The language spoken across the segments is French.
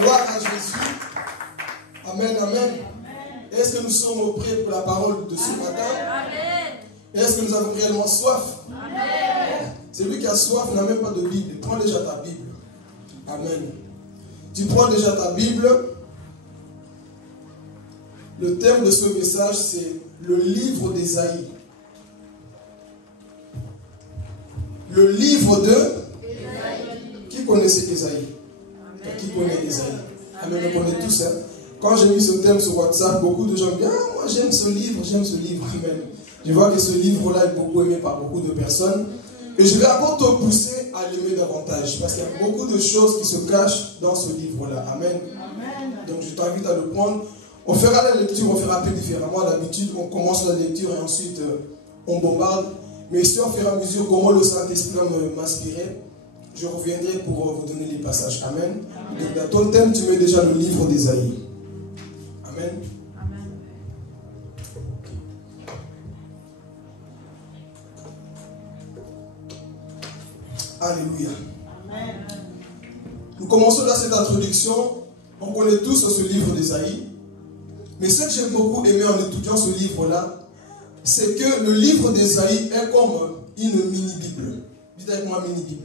Gloire à Jésus. Amen, amen. Est-ce que nous sommes prêts pour la parole de ce matin? Est-ce que nous avons réellement soif? Celui qui a soif n'a même pas de Bible. Prends déjà ta Bible. Amen. Tu prends déjà ta Bible. Le thème de ce message, c'est le livre d'Ésaïe. Le livre de Ésaïe. Qui connaissait Ésaïe? Qui connaît Ésaïe? Amen, on connaît tous. Hein? Quand j'ai mis ce thème sur WhatsApp, beaucoup de gens me disent « Ah, moi j'aime ce livre, j'aime ce livre. » Amen. Je vois que ce livre-là est beaucoup aimé par beaucoup de personnes. Et je vais encore te pousser à l'aimer davantage. Parce qu'il y a beaucoup de choses qui se cachent dans ce livre-là. Amen. Donc je t'invite à le prendre. On fera la lecture, on fera un peu différemment. D'habitude, on commence la lecture et ensuite on bombarde. Mais ici, au fur et à mesure, comment le Saint-Esprit m'inspirer, je reviendrai pour vous donner les passages. Amen. Donc dans ton thème, tu mets déjà le livre d'Ésaïe. Amen. Alléluia. Amen. Nous commençons là cette introduction. On connaît tous ce livre d'Ésaïe. Mais ce que j'ai beaucoup aimé en étudiant ce livre-là, c'est que le livre d'Ésaïe est comme une mini-Bible. Dites avec moi mini-Bible.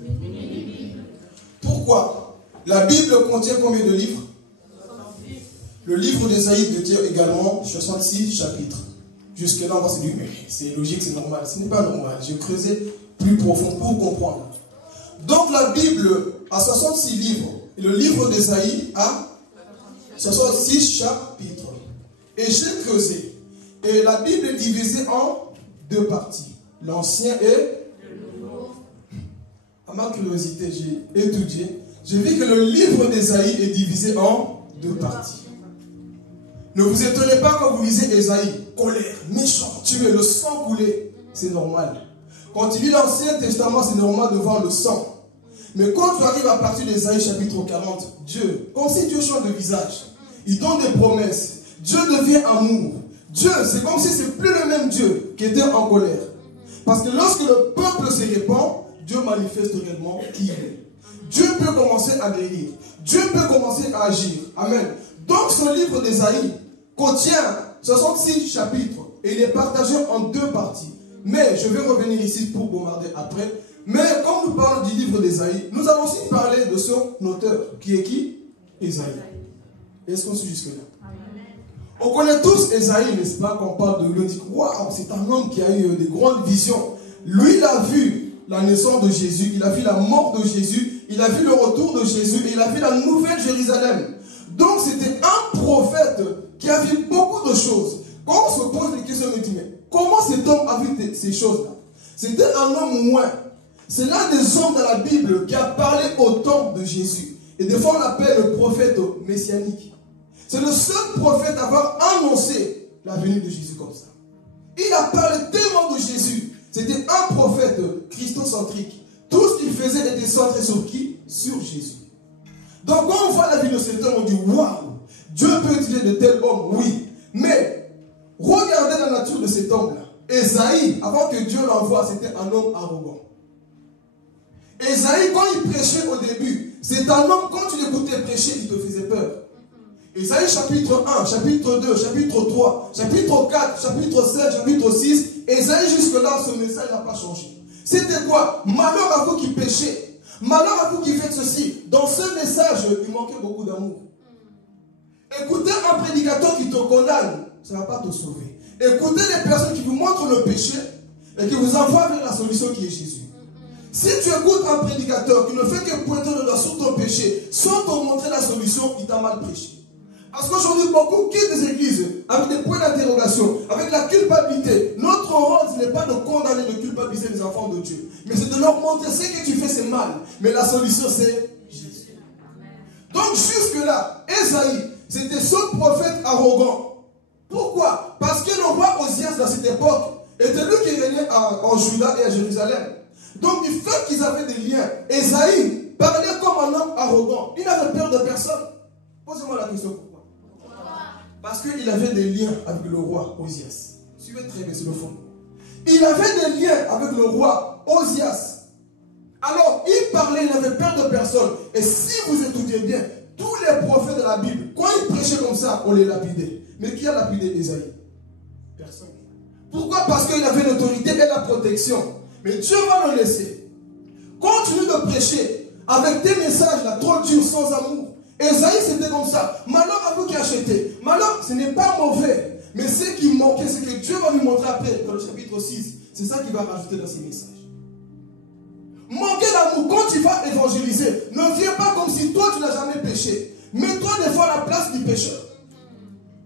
Pourquoi? La Bible contient combien de livres? 66. Le livre d'Ésaïe contient également 66 chapitres. Jusque-là, on va se dire, mais c'est logique, c'est normal. Ce n'est pas normal. J'ai creusé plus profond pour comprendre. Donc la Bible a 66 livres. Et le livre d'Ésaïe a 66 chapitres. Et j'ai creusé. Et la Bible est divisée en deux parties. L'Ancien et le Nouveau. À ma curiosité, j'ai étudié. J'ai vu que le livre d'Ésaïe est divisé en deux parties. Ne vous étonnez pas quand vous lisez Ésaïe. Colère, méchant, tuer, le sang coulé. C'est normal. Quand tu lis l'Ancien Testament, c'est normal de voir le sang. Mais quand tu arrives à partir d'Ésaïe chapitre 40, Dieu, comme si Dieu change de visage. Il donne des promesses. Dieu devient amour. Dieu, c'est comme si c'est plus le même Dieu qui était en colère. Parce que lorsque le peuple se répand, Dieu manifeste réellement qui il est. Dieu peut commencer à guérir. Dieu peut commencer à agir. Amen. Donc ce livre d'Ésaïe contient 66 chapitres et il est partagé en deux parties. Mais je vais revenir ici pour bombarder après. Mais comme nous parlons du livre d'Ésaïe, nous allons aussi parler de son auteur. Qui est qui? Ésaïe. Est-ce qu'on suit jusque-là? On connaît tous Ésaïe, n'est-ce pas? Quand on parle de lui, on dit waouh, c'est un homme qui a eu des grandes visions. Lui, il a vu la naissance de Jésus, il a vu la mort de Jésus, il a vu le retour de Jésus et il a vu la nouvelle Jérusalem. Donc c'était un prophète qui a vu beaucoup de choses. Quand on se pose des questions, on me dit mais comment cet homme a vu ces choses-là? C'était un homme moins. C'est l'un des hommes dans la Bible qui a parlé au temps de Jésus. Et des fois on l'appelle le prophète messianique. C'est le seul prophète à avoir annoncé la venue de Jésus comme ça. Il a parlé tellement de Jésus. C'était un prophète christocentrique. Tout ce qu'il faisait était centré sur qui? Sur Jésus. Donc quand on voit la vie de cet homme, on dit waouh, Dieu peut utiliser de tels hommes, oui. Mais regardez la nature de cet homme-là. Ésaïe, avant que Dieu l'envoie, c'était un homme arrogant. Ésaïe, quand il prêchait au début, c'est un homme, quand tu l'écoutais prêcher, il te faisait peur. Ésaïe chapitre 1, chapitre 2, chapitre 3, chapitre 4, chapitre 7, chapitre 6, Ésaïe jusque-là, ce message n'a pas changé. C'était quoi? Malheur à vous qui péchez. Malheur à vous qui faites ceci. Dans ce message, il manquait beaucoup d'amour. Écoutez un prédicateur qui te condamne, ça ne va pas te sauver. Écoutez les personnes qui vous montrent le péché et qui vous envoient vers la solution qui est Jésus. Si tu écoutes un prédicateur qui ne fait que pointer le doigt sur ton péché sans te montrer la solution, il t'a mal prêché. Parce qu'aujourd'hui, beaucoup quittent des églises avec des points d'interrogation, avec la culpabilité. Notre rôle, ce n'est pas de condamner, de culpabiliser les enfants de Dieu. Mais c'est de leur montrer ce que tu fais, c'est mal. Mais la solution, c'est Jésus. Donc jusque-là, Ésaïe, c'était ce prophète arrogant. Pourquoi? Parce que le roi Osias, dans cette époque, était lui qui régnait en Juda et à Jérusalem. Donc du fait qu'ils avaient des liens, Ésaïe parlait comme un homme arrogant. Il n'avait peur de personne. Posez-moi la question pourquoi? Parce qu'il avait des liens avec le roi Osias. Suivez très bien, c'est le fond. Il avait des liens avec le roi Osias. Alors, il parlait, il n'avait peur de personne. Et si vous écoutez bien, tous les les prophètes de la Bible, quand ils prêchaient comme ça, on les lapidait. Mais qui a lapidé Esaïe? Personne. Pourquoi? Parce qu'il avait l'autorité et la protection. Mais Dieu va le laisser. Continue de prêcher avec des messages là, trop durs, sans amour. Esaïe, c'était comme ça. Malheur à vous qui achetez. Malheur, ce n'est pas mauvais. Mais ce qui manquait, c'est que Dieu va lui montrer après, dans le chapitre 6. C'est ça qu'il va rajouter dans ses messages. Manquer d'amour, quand tu vas évangéliser, ne viens pas comme si toi tu n'as jamais péché. Mets-toi des fois à la place du pécheur.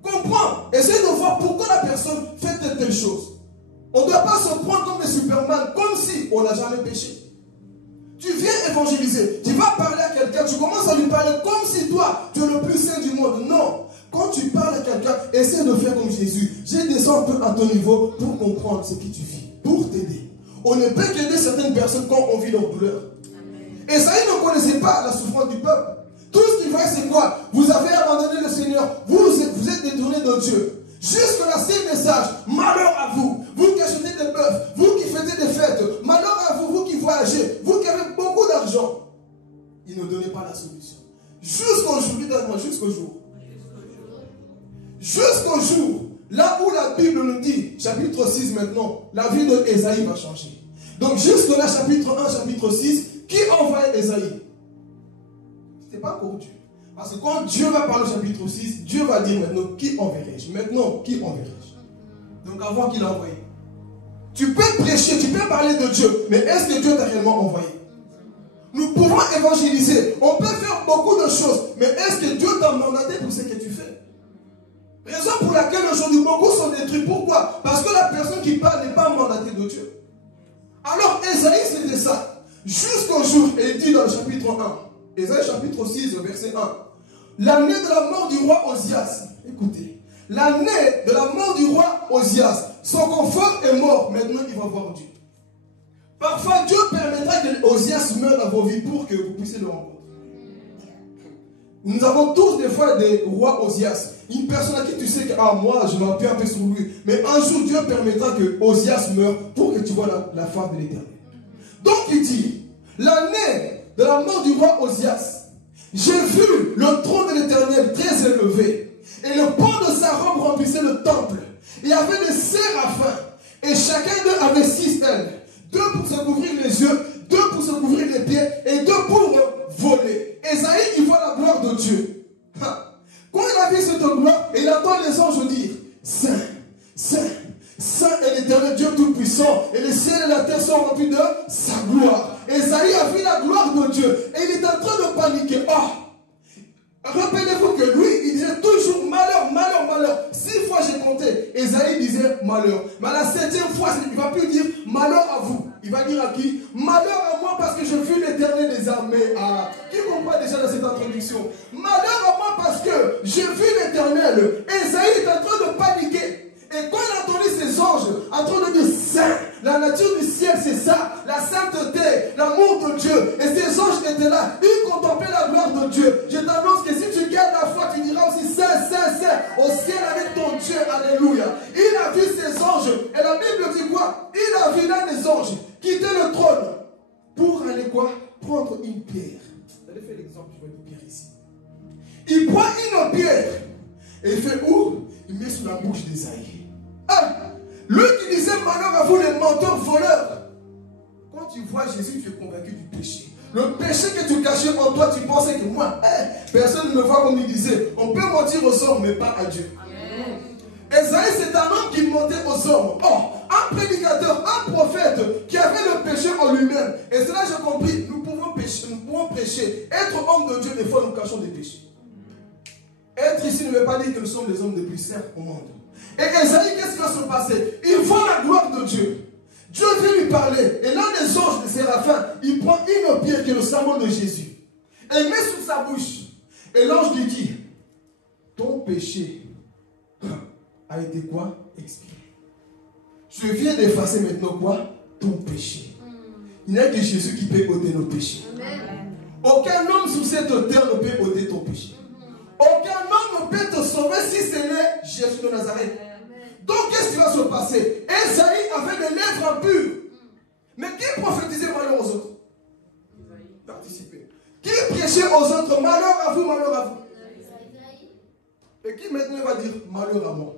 Comprends. Essaye de voir pourquoi la personne fait telle chose. On ne doit pas se prendre comme des Superman, comme si on n'a jamais péché. Tu viens évangéliser, tu vas parler à quelqu'un, tu commences à lui parler comme si toi, tu es le plus saint du monde. Non. Quand tu parles à quelqu'un, essaie de faire comme Jésus. Je descends un peu à ton niveau pour comprendre ce que tu vis, pour t'aider. On ne peut qu'aider certaines personnes quand on vit leur douleur. Esaïe ne connaissait pas la souffrance du peuple. Tout ce qu'il fait, c'est quoi? Vous avez abandonné le Seigneur, vous êtes détourné de Dieu. Jusque-là, c'est le message. Malheur à vous, vous qui achetez des bœufs, vous qui faites des fêtes. Malheur à vous, vous qui voyagez, vous qui avez beaucoup d'argent. Il ne donnait pas la solution. Jusqu'au jour, dis-moi, jusqu'au jour. Jusqu'au jour, là où la Bible nous dit, chapitre 6 maintenant, la vie de Esaïe va changer. Donc jusque-là, chapitre 1, chapitre 6, qui envoyait Esaïe? Ce n'était pas encore Dieu. Parce que quand Dieu va parler au chapitre 6, Dieu va dire maintenant, qui enverrai-je? Maintenant, qui enverrai-je? Donc avant qu'il a envoyé. Tu peux prêcher, tu peux parler de Dieu, mais est-ce que Dieu t'a réellement envoyé? Nous pouvons évangéliser, on peut faire beaucoup de choses, mais est-ce que Dieu t'a mandaté pour ce que tu fais? Raison pour laquelle aujourd'hui beaucoup sont détruits. Pourquoi? Parce que la personne qui parle n'est pas mandatée de Dieu. Alors Esaïe c'était ça. Jusqu'au jour, et il dit dans le chapitre 1, Esaïe chapitre 6, verset 1, l'année de la mort du roi Osias, écoutez, l'année de la mort du roi Osias, son confort est mort, maintenant il va voir Dieu. Parfois Dieu permettra que Osias meure dans vos vies pour que vous puissiez le rencontrer. Nous avons tous des fois des rois Osias. Une personne à qui tu sais que moi je m'appuie un peu sur lui. Mais un jour Dieu permettra que Osias meure pour que tu vois la face de l'Éternel. Donc il dit, l'année de la mort du roi Osias, j'ai vu le trône de l'Éternel très élevé. Et le pan de sa robe remplissait le temple. Il y avait des séraphins. Et chacun d'eux avait 6 ailes. 2 pour se couvrir les yeux, 2 pour se couvrir les pieds et 2 pour voler. Esaïe, il voit la gloire de Dieu. Quand il a vu cette gloire, il entend les anges dire, Saint, Saint, Saint est l'Éternel Dieu Tout-Puissant, et les ciels et la terre sont remplis de sa gloire. Esaïe a vu la gloire de Dieu, et il est en train de paniquer. Rappelez-vous que lui, il disait toujours malheur, malheur, malheur. 6 fois j'ai compté. Esaïe disait malheur. Mais à la 7e fois, il ne va plus dire malheur à vous. Il va dire à qui? Malheur à moi parce que je fuis l'Éternel des armées. Qui comprend déjà dans cette introduction? Malheur à moi parce que je fuis l'Éternel. Esaïe est en train de paniquer. Et quand il a entendu ces anges en train de dire Saint, la nature du ciel c'est ça, la sainteté, l'amour de Dieu. Et ces anges étaient là, ils contemplaient la gloire de Dieu. Je t'annonce que si tu gardes la foi, tu diras aussi Saint, Saint, Saint, au ciel avec ton Dieu, alléluia. Il a vu ces anges, et la Bible dit quoi? Il a vu l'un des anges quitter le trône pour aller quoi? Prendre une pierre. Allez faire l'exemple, je vois une pierre ici. Il prend une pierre, et il fait où? Il met sous la bouche d'Esaïe. Lui qui disait malheur à vous les menteurs voleurs. Quand tu vois Jésus, tu es convaincu du péché. Le péché que tu cachais en toi, tu pensais que moi, personne ne me voit comme il disait. On peut mentir aux hommes, mais pas à Dieu. Esaïe, c'est un homme qui mentait aux hommes. Un prédicateur, un prophète qui avait le péché en lui-même. Et cela, j'ai compris, nous pouvons pécher. Être homme de Dieu, des fois, nous cachons des péchés. Être ici ne veut pas dire que nous sommes les hommes les plus saints au monde. Et Esaïe, qu'est-ce qui va se passer? Il voit la gloire de Dieu. Dieu vient lui parler. Et l'un des anges de Séraphins, il prend une pierre qui est le symbole de Jésus. Et il met sous sa bouche. Et l'ange lui dit, ton péché a été quoi? Expiré. Je viens d'effacer maintenant quoi? Ton péché. Il n'y a que Jésus qui peut ôter nos péchés. Aucun homme sur cette terre ne peut ôter ton péché. Aucun homme ne peut te sauver si ce n'est Jésus de Nazareth. Donc qu'est-ce qui va se passer? Esaïe avait des lèvres impures. Mais qui prophétisait malheur aux autres? Participer. Qui prêchait aux autres? Malheur à vous, malheur à vous. Et qui maintenant va dire malheur à moi?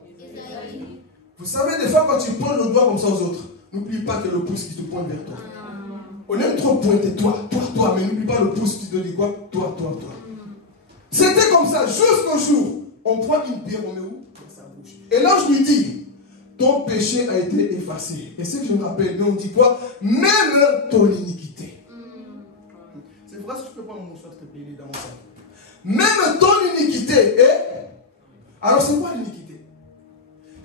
Vous savez, des fois, quand tu pointes le doigt comme ça aux autres, n'oublie pas que le pouce qui te pointe vers toi. On aime trop pointer toi, mais n'oublie pas le pouce qui te dit quoi? Toi. C'était comme ça jusqu'au jour. On prend une pierre, on met où? Dans sa bouche. Et l'ange lui dit, ton péché a été effacé. Et ce que je me rappelle, on dit quoi? Même ton iniquité. C'est vrai, si tu peux prendre mon mouchoir, te payer dans mon sac. Même ton iniquité est... Alors c'est quoi l'iniquité?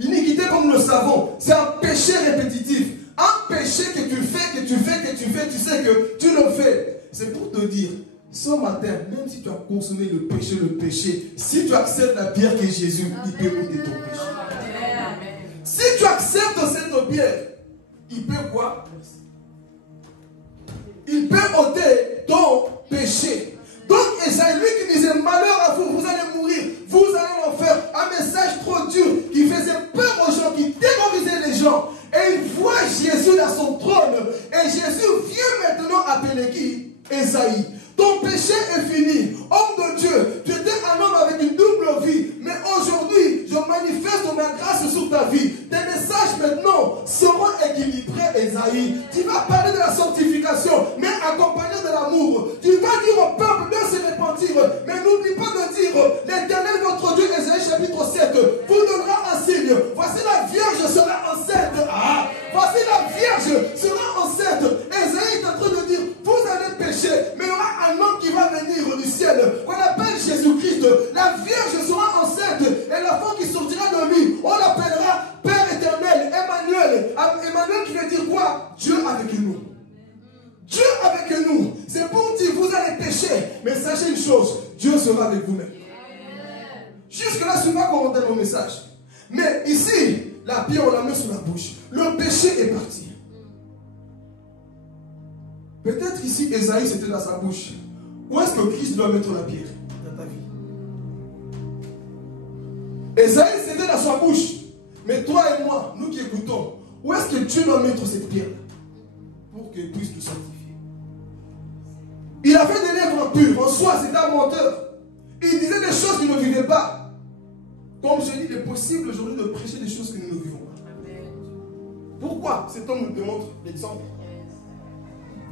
L'iniquité, comme nous le savons, c'est un péché répétitif. Un péché que tu fais, tu sais que tu le fais. C'est pour te dire, ce matin, même si tu as consommé le péché, si tu acceptes la pierre qui est Jésus, il peut ôter ton péché. Si tu acceptes cette pierre, il peut quoi? Il peut ôter ton péché. Donc, Esaïe, lui qui disait, malheur à vous, vous allez mourir, vous allez en faire un message trop dur qui faisait peur aux gens, qui terrorisait les gens. Et il voit Jésus dans son trône. Et Jésus vient maintenant appeler qui? Esaïe. Ton péché est fini. Homme de Dieu, tu étais un homme avec une double vie. Mais aujourd'hui, je manifeste ma grâce sur ta vie. Tes messages maintenant seront équilibrés, Esaïe. Tu vas parler de la sanctification, mais accompagné de l'amour. Tu vas dire au peuple de se repentir. Mais n'oublie pas de dire, l'Éternel votre Dieu, Esaïe chapitre 7, vous donnera un signe. Voici la Vierge sera enceinte. Voici la Vierge sera enceinte. Esaïe est en train de dire, vous allez pécher, mais il y aura un homme qui va venir du ciel, qu'on appelle Jésus-Christ. La Vierge sera enceinte, et l'enfant qui sortira de lui, on l'appellera Père éternel, Emmanuel. Emmanuel qui veut dire quoi? Dieu avec nous. Dieu avec nous. C'est pour dire, vous allez pécher, mais sachez une chose, Dieu sera avec vous-même. Jusque-là, je ne vais pas commenter mon message. Mais ici, la pierre, on la met sur la bouche. Le péché est parti. Peut-être ici, Esaïe, c'était dans sa bouche. Où est-ce que Christ doit mettre la pierre dans ta vie? Esaïe, c'était dans sa bouche. Mais toi et moi, nous qui écoutons, où est-ce que Dieu doit mettre cette pierre pour qu'il puisse nous sanctifier? Il avait des lèvres pures. En soi, c'était un menteur. Il disait des choses qu'il ne vivait pas. Comme je dis, il est possible aujourd'hui de prêcher des choses que nous ne vivons pas. Pourquoi? Cet homme nous démontre l'exemple.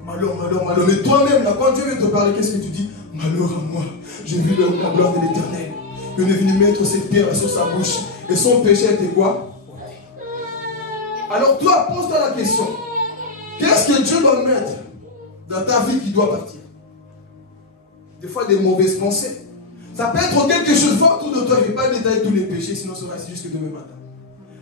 Malheur. Mais toi-même, là, quand Dieu veut te parler, qu'est-ce que tu dis? Malheur à moi. J'ai vu la gloire de l'Éternel. Il est venu mettre cette pierre sur sa bouche. Et son péché était quoi? Alors toi, pose-toi la question. Qu'est-ce que Dieu doit mettre dans ta vie qui doit partir? Des fois, des mauvaises pensées. Ça peut être quelque chose fort autour de toi. Je ne vais pas détailler tous les péchés, sinon ça va rester jusque demain matin.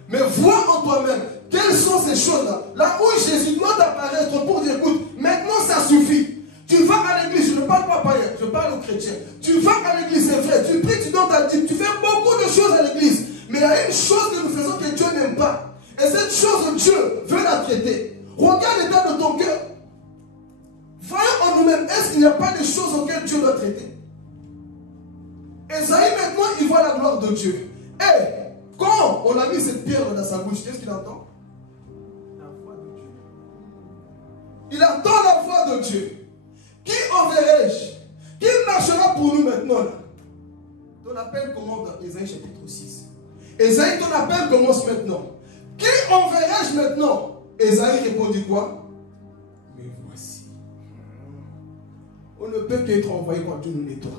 Mais vois en toi-même, quelles sont ces choses-là? Là où Jésus doit apparaître pour dire, écoute, maintenant ça suffit. Tu vas à l'église, je ne parle pas païen, je parle aux chrétiens. Tu vas à l'église, c'est vrai, tu pries, tu donnes ta dîme, tu fais beaucoup de choses à l'église. Mais il y a une chose que nous faisons que Dieu n'aime pas. Et cette chose, Dieu veut la traiter. Regarde l'état de ton cœur. Voyons en nous-mêmes, est-ce qu'il n'y a pas des choses auxquelles Dieu doit traiter? Esaïe maintenant, il voit la gloire de Dieu. Et quand on a mis cette pierre dans sa bouche, qu'est-ce qu'il entend? La voix de Dieu. Il entend la voix de Dieu. Qui enverrai-je? Qui marchera pour nous maintenant là? Ton appel commence dans Esaïe chapitre 6. Esaïe, ton appel commence maintenant. Qui enverrai-je maintenant? Esaïe répondit quoi? Mais voici. On ne peut qu'être envoyé quand Dieu nous nettoie.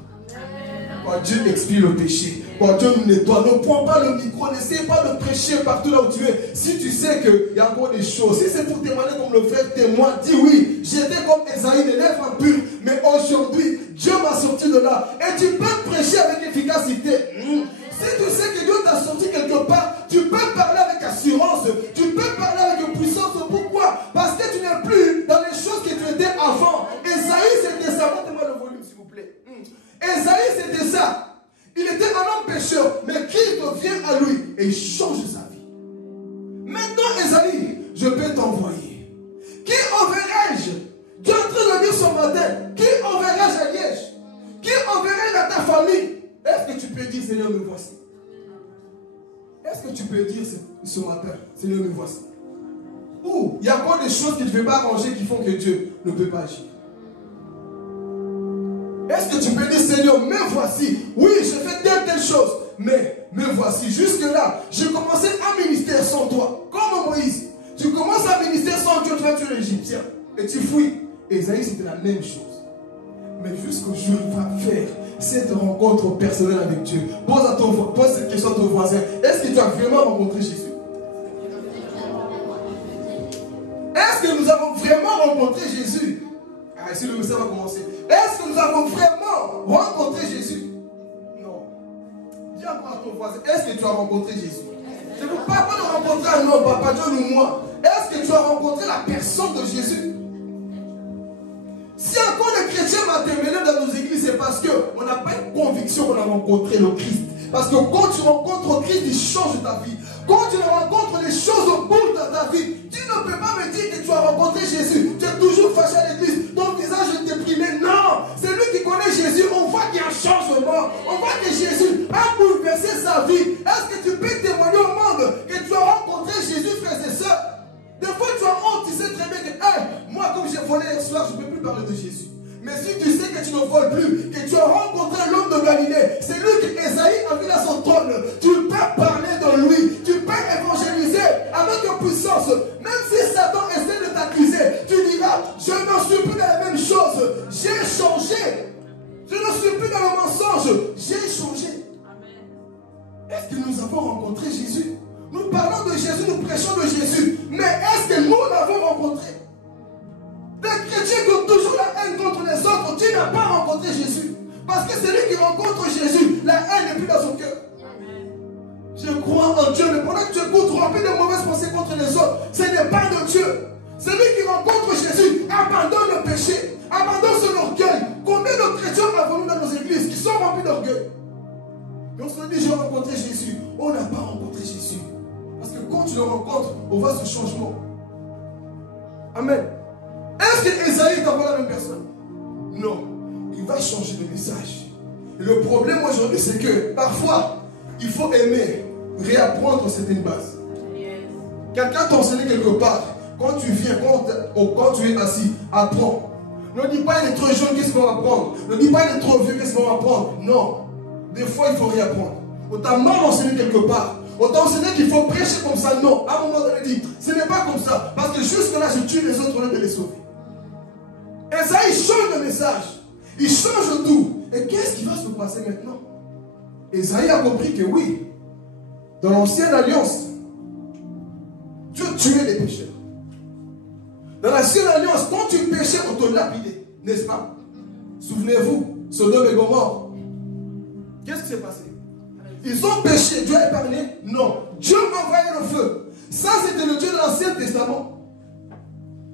Quand Dieu expie le péché, quand Dieu nous nettoie, ne prends pas le micro, n'essaie pas de prêcher partout là où tu es. Si tu sais qu'il y a encore des choses, si c'est pour témoigner comme le frère témoin, dis oui, j'étais comme Esaïe, les lèvres impures, mais aujourd'hui, Dieu m'a sorti de là. Et tu peux prêcher avec efficacité. Si tu sais que Dieu t'a sorti quelque part, tu peux parler avec assurance, tu peux parler avec puissance. Pourquoi? Parce que tu n'es plus dans les choses que tu étais avant. Esaïe, c'était ça. Montez-moi le volume, s'il vous plaît. Esaïe, c'était ça. Il était un homme pécheur, mais Christ vient à lui et il change sa vie. Maintenant, Esaïe, je peux t'envoyer. Qui enverrai-je? Tu es en train de dire ce matin, qui enverrai-je à Liège? Qui enverrai-je à ta famille? Est-ce que tu peux dire, Seigneur, me voici? Est-ce que tu peux dire ce matin, Seigneur, me voici? Ou il y a encore des choses qui ne veulent pas arranger qui font que Dieu ne peut pas agir? Est-ce que tu peux dire, Seigneur, me voici? Oui, je fais telle chose. mais voici, jusque-là, j'ai commencé un ministère sans toi. Comme Moïse, tu commences un ministère sans Dieu, tu vas tuer l'Égyptien. Et tu fuis. Esaïe, c'était la même chose. Mais jusqu'au jour où il va faire cette rencontre personnelle avec Dieu. Pose cette question à ton voisin. Est-ce que tu as vraiment rencontré Jésus? Est-ce que nous avons vraiment rencontré Jésus? Ah, ici le message va commencer. Est-ce que nous avons vraiment rencontré Jésus? Non. Dis encore à ton voisin, est-ce que tu as rencontré Jésus? Je ne vous parle pas de rencontrer un homme, Papa John ou moi. Est-ce que tu as rencontré la personne de Jésus? Si encore les chrétiens matériels dans nos églises, c'est parce qu'on n'a pas une conviction qu'on a rencontré le Christ. Parce que quand tu rencontres Christ, il change ta vie. Quand tu rencontres les choses au bout de ta vie, tu ne peux pas me dire que tu as rencontré Jésus. Tu es toujours fâché à l'église, ton visage est déprimé. Non, c'est lui qui connaît Jésus. On voit qu'il y a un changement. On voit que Jésus a bouleversé sa vie. Est-ce que tu peux témoigner au monde que tu as rencontré Jésus, frères et sœurs? Des fois, tu as honte, tu sais très bien que moi, comme j'ai volé hier soir, je ne peux plus parler de Jésus. Mais si tu sais que tu ne voles plus, que tu as rencontré l'homme de Galilée, c'est lui que Esaïe a vu dans son trône, tu peux parler de lui, tu peux évangéliser avec puissance. Même si Satan essaie de t'accuser, tu diras, je ne suis plus dans la même chose, j'ai changé. Je ne suis plus dans le mensonge, j'ai changé. Est-ce que nous avons rencontré Jésus? Nous parlons de Jésus, nous prêchons de Jésus, mais est-ce que nous l'avons rencontré? Les chrétiens qui ont toujours la haine contre les autres, tu n'as pas rencontré Jésus. Parce que celui qui rencontre Jésus, la haine n'est plus dans son cœur. Je crois en Dieu, mais pendant que tu écoutes rempli de mauvaises pensées contre les autres, ce n'est pas de Dieu. Celui qui rencontre Jésus abandonne le péché, abandonne son orgueil. Combien de chrétiens avons-nous dans nos églises qui sont remplis d'orgueil? Et on se dit, j'ai rencontré Jésus. On n'a pas rencontré Jésus. Parce que quand tu le rencontres, on voit ce changement. Amen. Est-ce que Esaïe est encore la même personne? Non. Il va changer de message. Et le problème aujourd'hui, c'est que parfois, il faut aimer réapprendre certaines bases. Quelqu'un t'a enseigné quelque part. Quand tu viens, quand tu es assis, apprends. Ne dis pas il est trop jeune, qu'est-ce qu'on va apprendre? Ne dis pas il est trop vieux, qu'est-ce qu'on va apprendre? Non. Des fois, il faut réapprendre. On t'a mal enseigné quelque part. On t'a enseigné qu'il faut prêcher comme ça. Non. À un moment donné, dit, ce n'est pas comme ça. Parce que jusque-là, je tue les autres au lieu de les sauver. Et ça, il change de message. Il change tout. Et qu'est-ce qui va se passer maintenant? Esaïe a compris que oui, dans l'ancienne alliance, Dieu tuait les pécheurs. Dans l'ancienne alliance, quand tu péchais, on te lapidait, n'est-ce pas? Souvenez-vous, Sodome et Gomorrhe. Qu'est-ce qui s'est passé? Ils ont péché, Dieu a épargné? Non. Dieu a envoyé le feu. Ça, c'était le Dieu de l'Ancien Testament.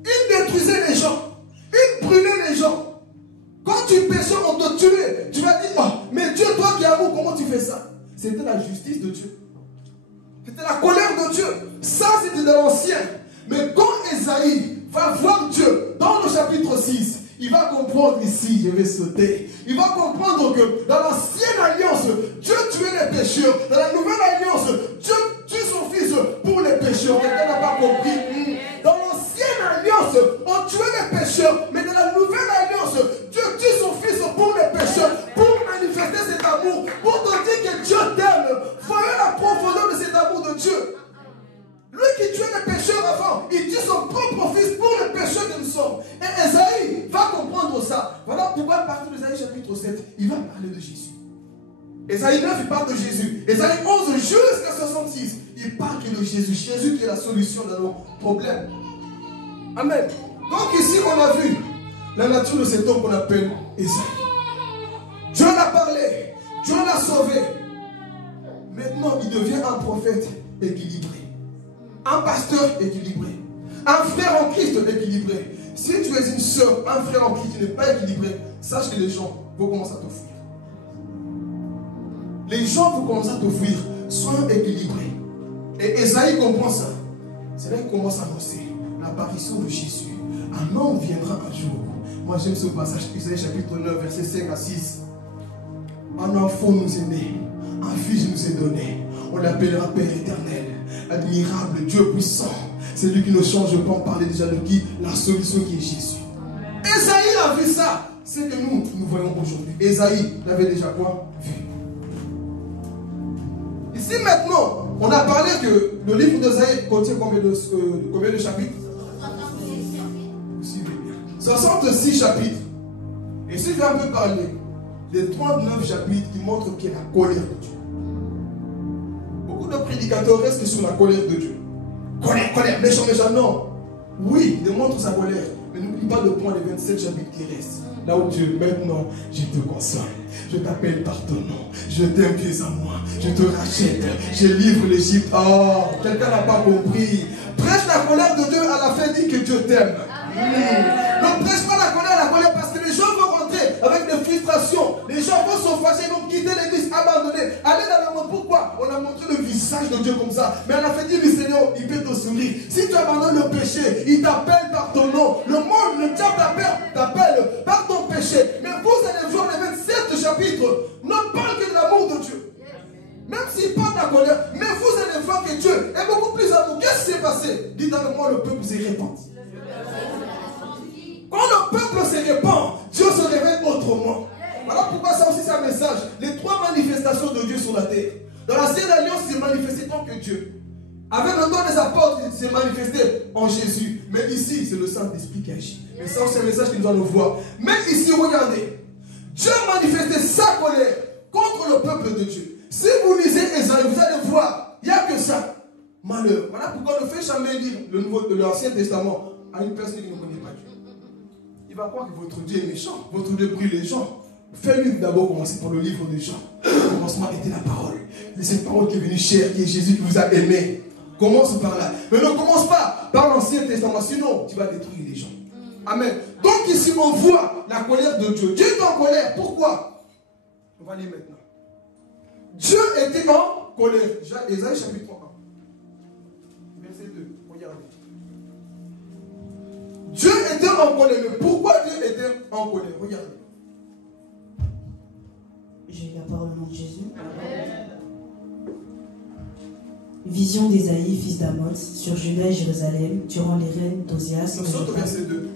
Il détruisait les gens. Il brûlait les gens. Quand tu péchais, on te tuait. Tu vas dire, oh, mais Dieu, toi qui es amour, comment tu fais ça? C'était la justice de Dieu. C'était la colère de Dieu. Ça, c'était de l'ancien. Mais quand Esaïe va voir Dieu dans le chapitre 6, il va comprendre ici, je vais sauter. Il va comprendre que dans l'ancienne alliance, Dieu tuait les pécheurs. Dans la nouvelle alliance, Dieu tue son fils pour les pécheurs. Quelqu'un n'a pas compris. Dans l'ancienne alliance, on tuait les pécheurs. Mais dans la nouvelle alliance, Dieu tue son fils pour les pécheurs. Pour manifester cet amour. Pour te dire que Dieu t'aime. Voyez la profondeur de cet amour de Dieu. Lui qui tuait les pécheurs avant, il tue son propre fils pour les pécheurs que nous sommes. Et Esaïe va comprendre ça. Voilà pourquoi à partir d'Esaïe chapitre 7, il va parler de Jésus. Esaïe 9, il parle de Jésus. Esaïe 11 jusqu'à 66, il parle de Jésus. Jésus qui est la solution de nos problèmes. Amen. Donc ici, on a vu la nature de cet homme qu'on appelle Esaïe. Dieu l'a parlé. Dieu l'a sauvé. Maintenant, il devient un prophète équilibré. Un pasteur équilibré. Un frère en Christ équilibré. Si tu es une soeur, un frère en Christ qui n'est pas équilibré, sache que les gens vont commencer à te fuir. Les gens vont commencer à te fuir. Sois équilibré. Et Esaïe comprend ça. C'est là qu'il commence à annoncer l'apparition de Jésus. Un homme viendra un jour. Moi j'aime ce passage, Isaïe chapitre 9, verset 5 à 6. Un enfant nous est né, un fils nous est donné. On l'appellera Père éternel, admirable, Dieu puissant. C'est lui qui ne change pas. On parlait déjà de qui? La solution qui est Jésus. Esaïe a vu ça. C'est que nous voyons aujourd'hui. Esaïe l'avait déjà quoi? Vu. Si maintenant, on a parlé que le livre d'Osaïe contient combien de chapitres? 66 chapitres. Et si je vais un peu parler des 39 chapitres qui montrent qu'il y a la colère de Dieu. Beaucoup de prédicateurs restent sur la colère de Dieu. Colère, colère, méchant, méchant, non. Oui, il démontre sa colère. Mais n'oublie pas le point des 27 chapitres qui restent. Là où Dieu, maintenant, je te console. Je t'appelle par ton nom. Je t'aime, tu es à moi. Je te rachète. Je livre l'Égypte. Oh, quelqu'un n'a pas compris. Prêche la colère de Dieu à la fin, dit que Dieu t'aime. Ne prêche pas la colère parce que les gens vont rentrer avec des frustrations. Les gens vont se fâcher, vont quitter l'église, abandonner, aller dans le monde. Pourquoi? On a montré le visage de Dieu comme ça. Mais on a fait dire le Seigneur, il peut te sourire. Si tu abandonnes le péché, il t'appelle par ton nom. Le monde, le diable t'appelle par ton péché. Mais vous allez voir les 27 chapitres ne parlent que de l'amour de Dieu. Même s'il parle de la colère, mais vous allez voir que Dieu est beaucoup plus amour. Qu'est-ce qui s'est passé? Dites avec moi, le peuple s'est répandu. Quand le peuple se répand, Dieu se révèle autrement. Voilà pourquoi ça aussi c'est un message. Les 3 manifestations de Dieu sur la terre. Dans l'ancienne alliance, il s'est manifesté tant que Dieu. Avec le temps des apôtres, il s'est manifesté en Jésus. Mais ici, c'est le Saint-Esprit qui agit. Et ça, c'est un message que nous allons voir. Mais ici, regardez. Dieu a manifesté sa colère contre le peuple de Dieu. Si vous lisez Ésaïe, vous allez voir, il n'y a que ça. Malheur. Voilà pourquoi on ne fait jamais lire l'Ancien Testament à une personne qui ne connaît pas Dieu. Il va croire que votre Dieu est méchant. Votre Dieu brûle les gens. Fais-lui d'abord commencer par le livre des gens. Le commencement était la parole. C'est cette parole qui est venue chère, qui est Jésus qui vous a aimé. Commence par là. Mais ne commence pas par l'Ancien Testament, sinon tu vas détruire les gens. Amen. Donc ici on voit la colère de Dieu. Dieu est en colère. Pourquoi? On va lire maintenant. Dieu était en colère. Ésaïe chapitre 1. Verset 2. Regardez. Dieu était en colère. Mais pourquoi Dieu était en colère? Regardez. J'ai la parole au nom de Jésus. Amen. Vision d'Ésaïe, fils d'Amoz, sur Juda et Jérusalem, durant les règnes d'Ozias. Verset 2.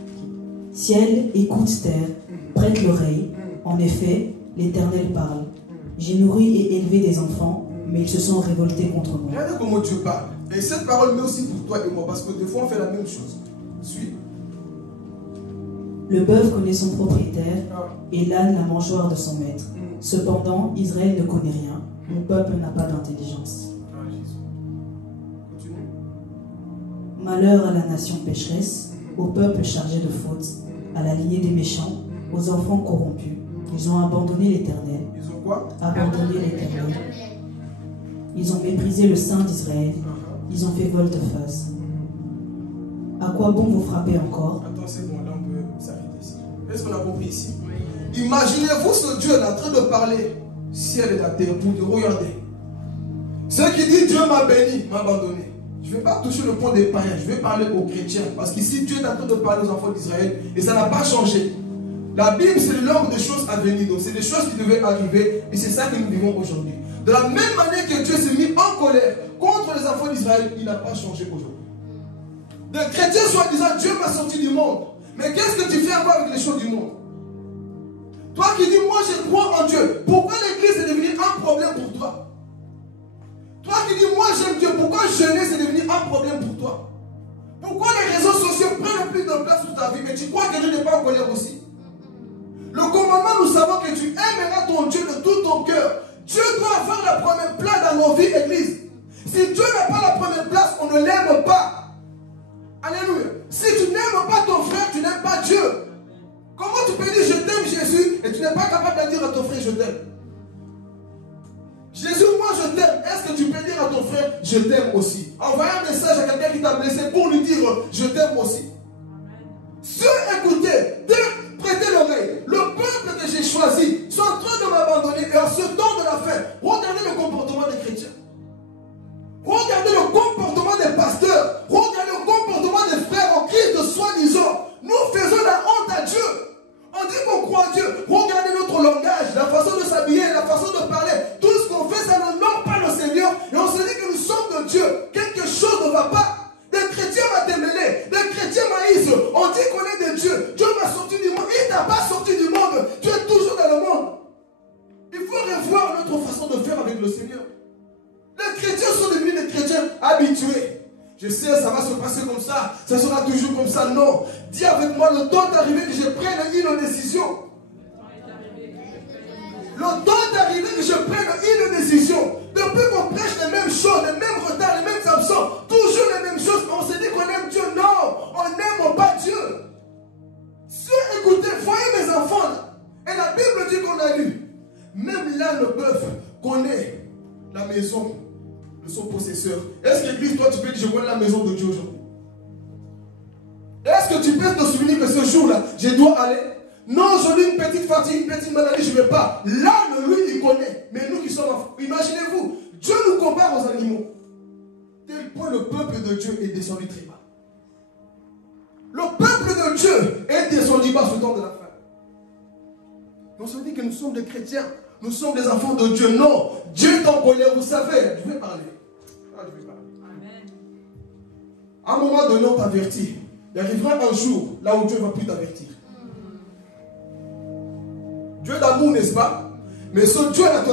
Ciel, écoute terre, prête l'oreille. En effet, l'Éternel parle. J'ai nourri et élevé des enfants, mais ils se sont révoltés contre moi. Regardez comment Dieu parle. Et cette parole met aussi pour toi et moi, parce que des fois on fait la même chose. Suis. Le bœuf connaît son propriétaire, et l'âne la mangeoire de son maître. Cependant, Israël ne connaît rien. Mon peuple n'a pas d'intelligence. Malheur à la nation pécheresse, au peuple chargé de fautes, à la lignée des méchants, aux enfants corrompus. Ils ont abandonné l'Éternel. Ils ont quoi? Abandonné l'Éternel. Ils ont méprisé le Saint d'Israël. Ils ont fait volte-face. À quoi bon vous frapper encore? Attends, c'est bon, là on peut s'arrêter ici. Est-ce qu'on a compris ici? Imaginez-vous ce Dieu là en train de parler, ciel et la terre, pour te regarder. Ceux qui disent Dieu m'a béni, m'a abandonné. Je ne vais pas toucher le point des païens, je vais parler aux chrétiens. Parce qu'ici, Dieu est en train de parler aux enfants d'Israël et ça n'a pas changé. La Bible, c'est l'ordre des choses à venir. Donc, c'est des choses qui devaient arriver et c'est ça que nous vivons aujourd'hui. De la même manière que Dieu s'est mis en colère contre les enfants d'Israël, il n'a pas changé aujourd'hui. Des chrétiens soi-disant, Dieu m'a sorti du monde. Mais qu'est-ce que tu fais encore avec les choses du monde? Toi qui dis, moi je crois en Dieu, pourquoi l'église est devenue un problème pour toi? Toi qui dis, moi j'aime Dieu, pourquoi jeûner c'est devenu un problème pour toi? Pourquoi les réseaux sociaux prennent plus de place sur ta vie? Mais tu crois que Dieu n'est pas en colère aussi? Le commandement, nous savons que tu aimeras ton Dieu de tout ton cœur. Dieu doit avoir la première place dans nos vies, église. Si Dieu n'a pas la première place, on ne l'aime pas. Alléluia. Si tu n'aimes pas ton frère, tu n'aimes pas Dieu. Comment tu peux dire je t'aime Jésus et tu n'es pas capable de dire à ton frère je t'aime? Jésus, moi je t'aime. Est-ce que tu peux dire à ton frère je t'aime aussi? Envoyer un message à quelqu'un qui t'a blessé pour lui dire je t'aime aussi. Ceux écoutez, prêtez l'oreille. Le peuple que j'ai choisi sont en train de m'abandonner et en ce temps de la fin, regardez le comportement des chrétiens. Regardez le comportement des pasteurs. Regardez le comportement des frères en Christ de soi-disant. Nous faisons la honte à Dieu. On dit qu'on croit en Dieu. Regardez notre langage, la façon de s'habiller, la façon de parler. Tout ce qu'on fait, ça n'honore pas le Seigneur. Et on se dit que nous sommes de Dieu. Quelque chose ne va pas. Des chrétiens m'ont démêlé. Des chrétiens maïs. On dit qu'on est de Dieu. Dieu m'a sorti du monde. Il ne t'a pas sorti du monde. Tu es toujours dans le monde. Il faut revoir notre façon de faire avec le Seigneur. Les habitué. Je sais, ça va se passer comme ça sera toujours comme ça. Non. Dis avec moi, le temps est arrivé que je prenne une décision. Le temps est arrivé que je prenne une décision. Depuis qu'on prêche les mêmes choses, les mêmes retards, les mêmes absents, toujours les mêmes choses, on se dit qu'on aime Dieu. Non, on n'aime pas Dieu. Écoutez, voyez mes enfants là. Et la Bible dit qu'on a lu. Même là, le bœuf connaît la maison de son possesseur. Est-ce que l'église, toi, tu peux dire, je connais la maison de Dieu aujourd'hui? Est-ce que tu peux te souvenir que ce jour-là, je dois aller? Non, je lis une petite fatigue, une petite maladie, je ne vais pas. Là, lui, il connaît. Mais nous qui sommes enfants, imaginez-vous, Dieu nous compare aux animaux. Tel point le peuple de Dieu est descendu très bas. Le peuple de Dieu est descendu bas ce temps de la fin. On se dit que nous sommes des chrétiens, nous sommes des enfants de Dieu. Non, Dieu est en colère, vous savez. Je vais parler. Amen. À un moment donné, on t'avertit. Il arrivera un jour là où Dieu ne va plus t'avertir. Dieu d'amour, n'est-ce pas? Mais ce Dieu-là te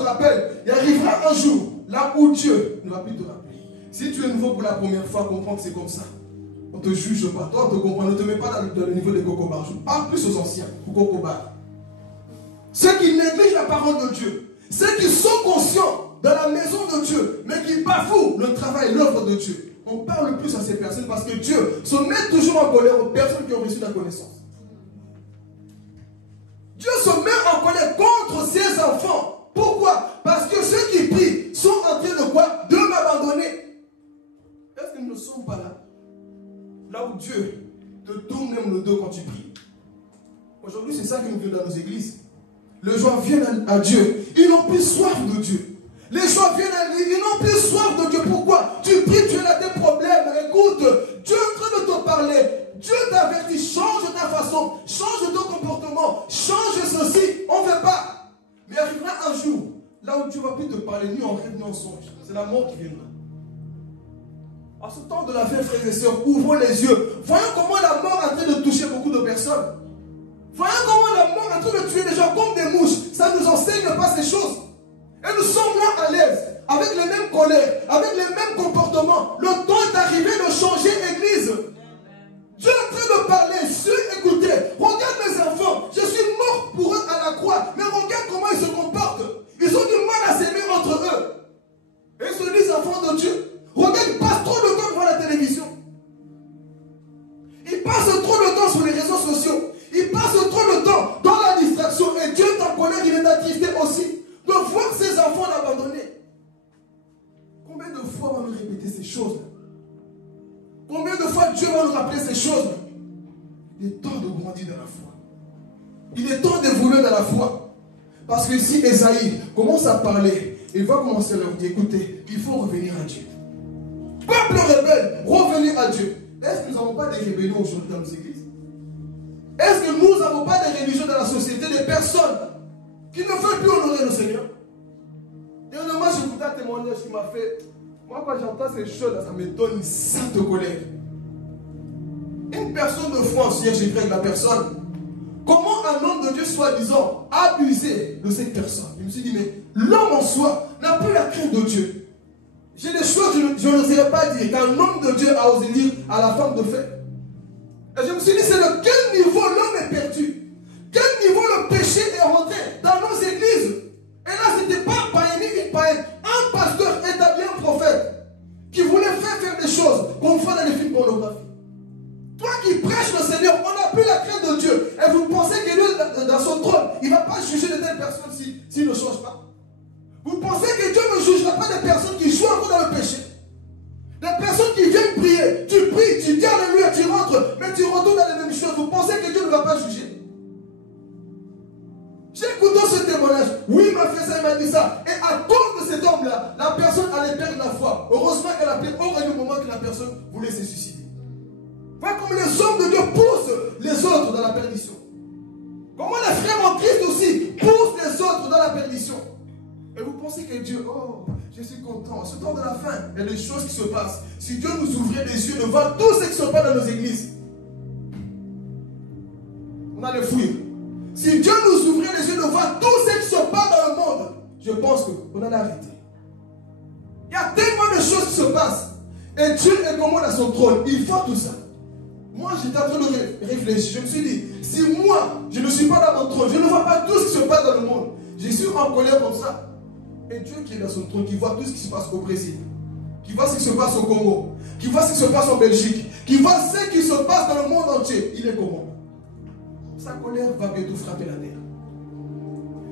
rappelle. Il arrivera un jour là où Dieu ne va plus te rappeler. Si tu es nouveau pour la première fois, comprends que c'est comme ça. On ne te juge pas. Toi, on te comprend. Ne te mets pas dans le niveau des cocobars. Je parle plus aux anciens, aux cocobars. Ceux qui négligent la parole de Dieu. Ceux qui sont conscients de la maison de Dieu, mais qui bafouent le travail, l'œuvre de Dieu. On parle plus à ces personnes parce que Dieu se met toujours en colère aux personnes qui ont reçu la connaissance. Dieu se met en colère contre ses enfants. Pourquoi? Parce que ceux qui prient sont en train de quoi? De m'abandonner. Est-ce que nous ne sommes pas là? Là où Dieu te tourne même le dos quand tu pries. Aujourd'hui, c'est ça qui nous vient dans nos églises. Les gens viennent à Dieu. Ils n'ont plus soif de Dieu. Les gens viennent à lui. Ils n'ont plus soif de Dieu. Pourquoi? Tu pries, Dieu a des problèmes. Écoute, Dieu est en train de te parler. Dieu t'avertit. Change ta façon. Change ton comportement. Change ceci. On ne veut pas. Mais il arrivera un jour là où Dieu ne va plus te parler ni en rêve ni en songe. C'est la mort qui viendra. En ce temps de la fin, frères et sœurs, ouvrons les yeux. Voyons comment la mort est en train de toucher beaucoup de personnes. Voyons comment la mort est en train de tuer les gens comme des mouches. Ça ne nous enseigne pas ces choses. Et nous sommes là à l'aise, avec les mêmes colères, avec les mêmes comportements. Le temps est arrivé de changer l'église. Dieu est en train de parler. Écoutez, regarde mes enfants. Je suis mort pour eux à la croix. Mais regarde comment ils se comportent. Ils ont du mal à s'aimer entre eux. Et ils se disent enfants de Dieu. Regarde, ils passent trop de temps devant la télévision. Ils passent trop de temps sur les réseaux sociaux. Ils passent trop de temps dans la distraction. Et Dieu est en colère, il est attristé aussi de voir ses enfants l'abandonner. Combien de fois on va nous répéter ces choses? Combien de fois Dieu va nous rappeler ces choses? Il est temps de grandir dans la foi. Il est temps d'évoluer dans la foi. Parce que ici, Esaïe commence à parler. Il va commencer à leur dire, écoutez, il faut revenir à Dieu. Peuple rebelle, revenir à Dieu. Est-ce que nous n'avons pas des rébellions aujourd'hui dans nos églises? Est-ce que nous n'avons pas des religions dans la société, des personnes qui ne veulent plus honorer le Seigneur? Dernièrement, j'ai écouté un témoignage qui m'a fait. Moi, quand j'entends ces choses-là, ça me donne une sainte colère. Une personne de France, hier j'ai vu avec la personne. Comment un homme de Dieu, soi-disant, abusé de cette personne? Je me suis dit, mais l'homme en soi n'a plus la crainte de Dieu. J'ai des choses que je n'oserais pas dire, qu'un homme de Dieu a osé dire à la femme de fait. Et je me suis dit, c'est de quel niveau l'homme est perdu? Quel niveau le péché est rentré dans nos églises? Et là, ce n'était pas un païen ni une païenne. Un pasteur établi, un prophète, qui voulait faire des choses qu'on fait dans les films pornographiques. Toi qui prêches le Seigneur, on n'a plus la crainte de Dieu. Et vous pensez que Dieu, dans son trône, il ne va pas juger de telles personnes s'il ne change pas? Vous pensez que Dieu ne jugera pas des personnes qui jouent encore dans le péché? Des personnes qui viennent prier, tu pries, tu dis alléluia, tu rentres, mais tu retournes dans les mêmes choses. Vous pensez que Dieu ne va pas juger? J'ai écouté ce témoignage. Oui, il m'a fait ça, il m'a dit ça. Et à cause de cet homme-là, la personne allait perdre la foi. Heureusement qu'elle a pris hors du moment que la personne voulait se suicider. Voilà comme les hommes de Dieu poussent les autres dans la perdition. Comment les frères en Christ aussi poussent les autres dans la perdition. Et vous pensez que Dieu, oh, je suis content. Ce temps de la fin, il y a des choses qui se passent. Si Dieu nous ouvrait les yeux devant tout ce qui se passe dans nos églises, on allait fuir. Si Dieu nous ouvrait les yeux devant tout ce qui se passe dans le monde, je pense qu'on allait arrêter. Il y a tellement de choses qui se passent. Et Dieu est commande à son trône. Il faut tout ça. Moi, j'étais en train de réfléchir. Je me suis dit, si moi, je ne suis pas dans mon trône, je ne vois pas tout ce qui se passe dans le monde. Je suis en colère comme ça. Et Dieu qui est dans son trône, qui voit tout ce qui se passe au Brésil, qui voit ce qui se passe au Congo, qui voit ce qui se passe en Belgique, qui voit ce qui se passe dans le monde entier, il est comment? Sa colère va bientôt frapper la terre.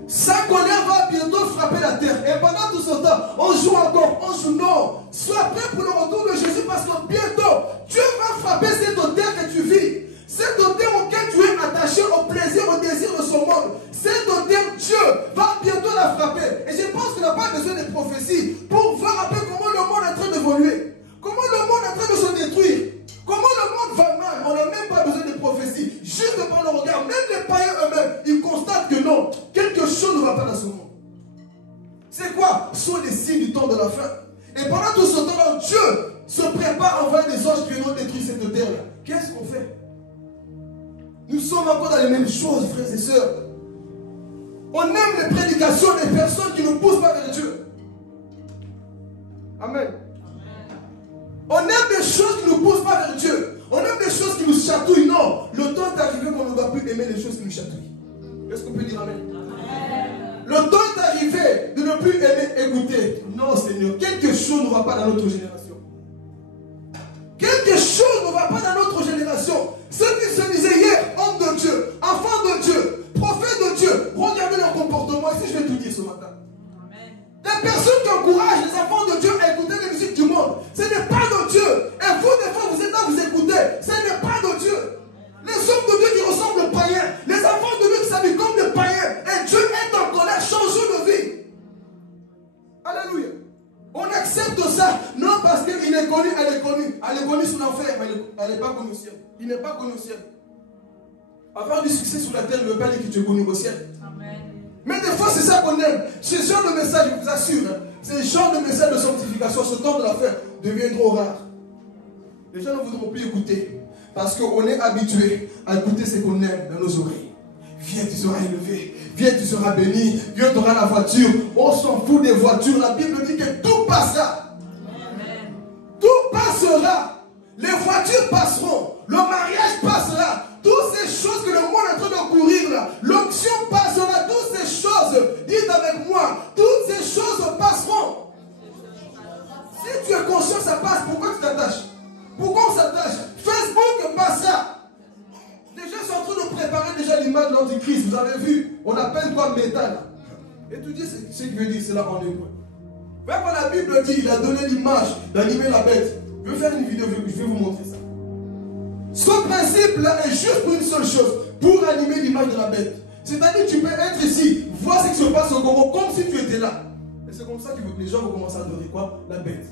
Sa colère va bientôt frapper la terre. Et pendant tout ce temps, on joue encore, on joue non. Sois prêt pour le retour de Jésus parce que bientôt, Dieu va frapper cette odeur que tu vis. Cette odeur auquel tu es attaché au plaisir, au désir de son monde. Cette odeur, Dieu va bientôt la frapper. Et je pense qu'on n'a pas besoin de prophéties pour voir un peu comment le monde est en train d'évoluer. Comment le monde est en train de se détruire. Comment le monde va mal. On n'a même pas besoin de prophéties. Juste par le regard. Même les païens eux-mêmes, ils constatent que non, quelque chose ne va pas dans ce monde. C'est quoi? Ce sont les signes du temps de la fin. Et pendant tout ce temps-là, Dieu se prépare à envoyer des anges qui viendront détruire cette terre-là. Qu'est-ce qu'on fait? Nous sommes encore dans les mêmes choses, frères et sœurs. On aime les prédications des personnes qui ne nous poussent pas vers Dieu. Amen. On aime des choses qui ne nous poussent pas vers Dieu. On aime des choses qui nous chatouillent. Non, le temps est arrivé qu'on ne va plus aimer les choses qui nous chatouillent. Est-ce qu'on peut dire amen? Le temps est arrivé de ne plus aimer écouter. Non, Seigneur, quelque chose ne va pas dans notre génération. Quelque chose ne va pas dans notre génération. Ceux qui se disaient hier, homme de Dieu, enfant de Dieu, prophète de Dieu, regardez leur comportement. Ici, je vais tout dire ce matin. Les personnes qui encouragent les enfants de Dieu à écouter les musiques du monde, ce n'est pas de Dieu. Et vous, des fois, vous êtes là, vous écoutez, ce n'est pas de Dieu. Les hommes de Dieu qui ressemblent aux païens, les enfants de Dieu qui s'habillent comme des païens, et Dieu est en colère, changeons de vie. Alléluia. On accepte ça, non parce qu'il est connu, elle est connue. Elle est connue sous l'enfer, mais elle n'est pas connue au ciel. Il n'est pas connu au ciel. Avoir du succès sur la terre ne veut pas dire que tu es connu au ciel. Amen. Mais des fois, c'est ça qu'on aime. Ce genre de message, je vous assure, hein, ce genre de message de sanctification, ce temps de la fin, devient trop rare. Les gens ne voudront plus écouter. Parce qu'on est habitué à écouter ce qu'on aime dans nos oreilles. Viens, tu seras élevé. Viens, tu seras béni. Viens, tu auras la voiture. On s'en fout des voitures. La Bible dit que tout passera. Amen. Tout passera. Les voitures passeront. Le mariage passera. Toutes ces choses que le monde est en train de courir là. L'onction passera. Toutes ces choses. Dites avec moi. Toutes ces choses passeront. Si tu es conscient que ça passe, pourquoi tu t'attaches? Pourquoi on s'attache? Facebook passera. Les gens sont en train de préparer déjà l'image de l'Antichrist. Vous avez vu? On appelle quoi métal. Et tu dis ce qu'il veut dire, c'est là en hébreu. Même quand la Bible dit, il a donné l'image d'animer la bête. Je vais faire une vidéo, je vais vous montrer ça. Ce principe-là est juste pour une seule chose, pour animer l'image de la bête. C'est-à-dire que tu peux être ici, voir ce qui se passe au Congo comme si tu étais là. Et c'est comme ça que les gens vont commencer à adorer quoi? La bête.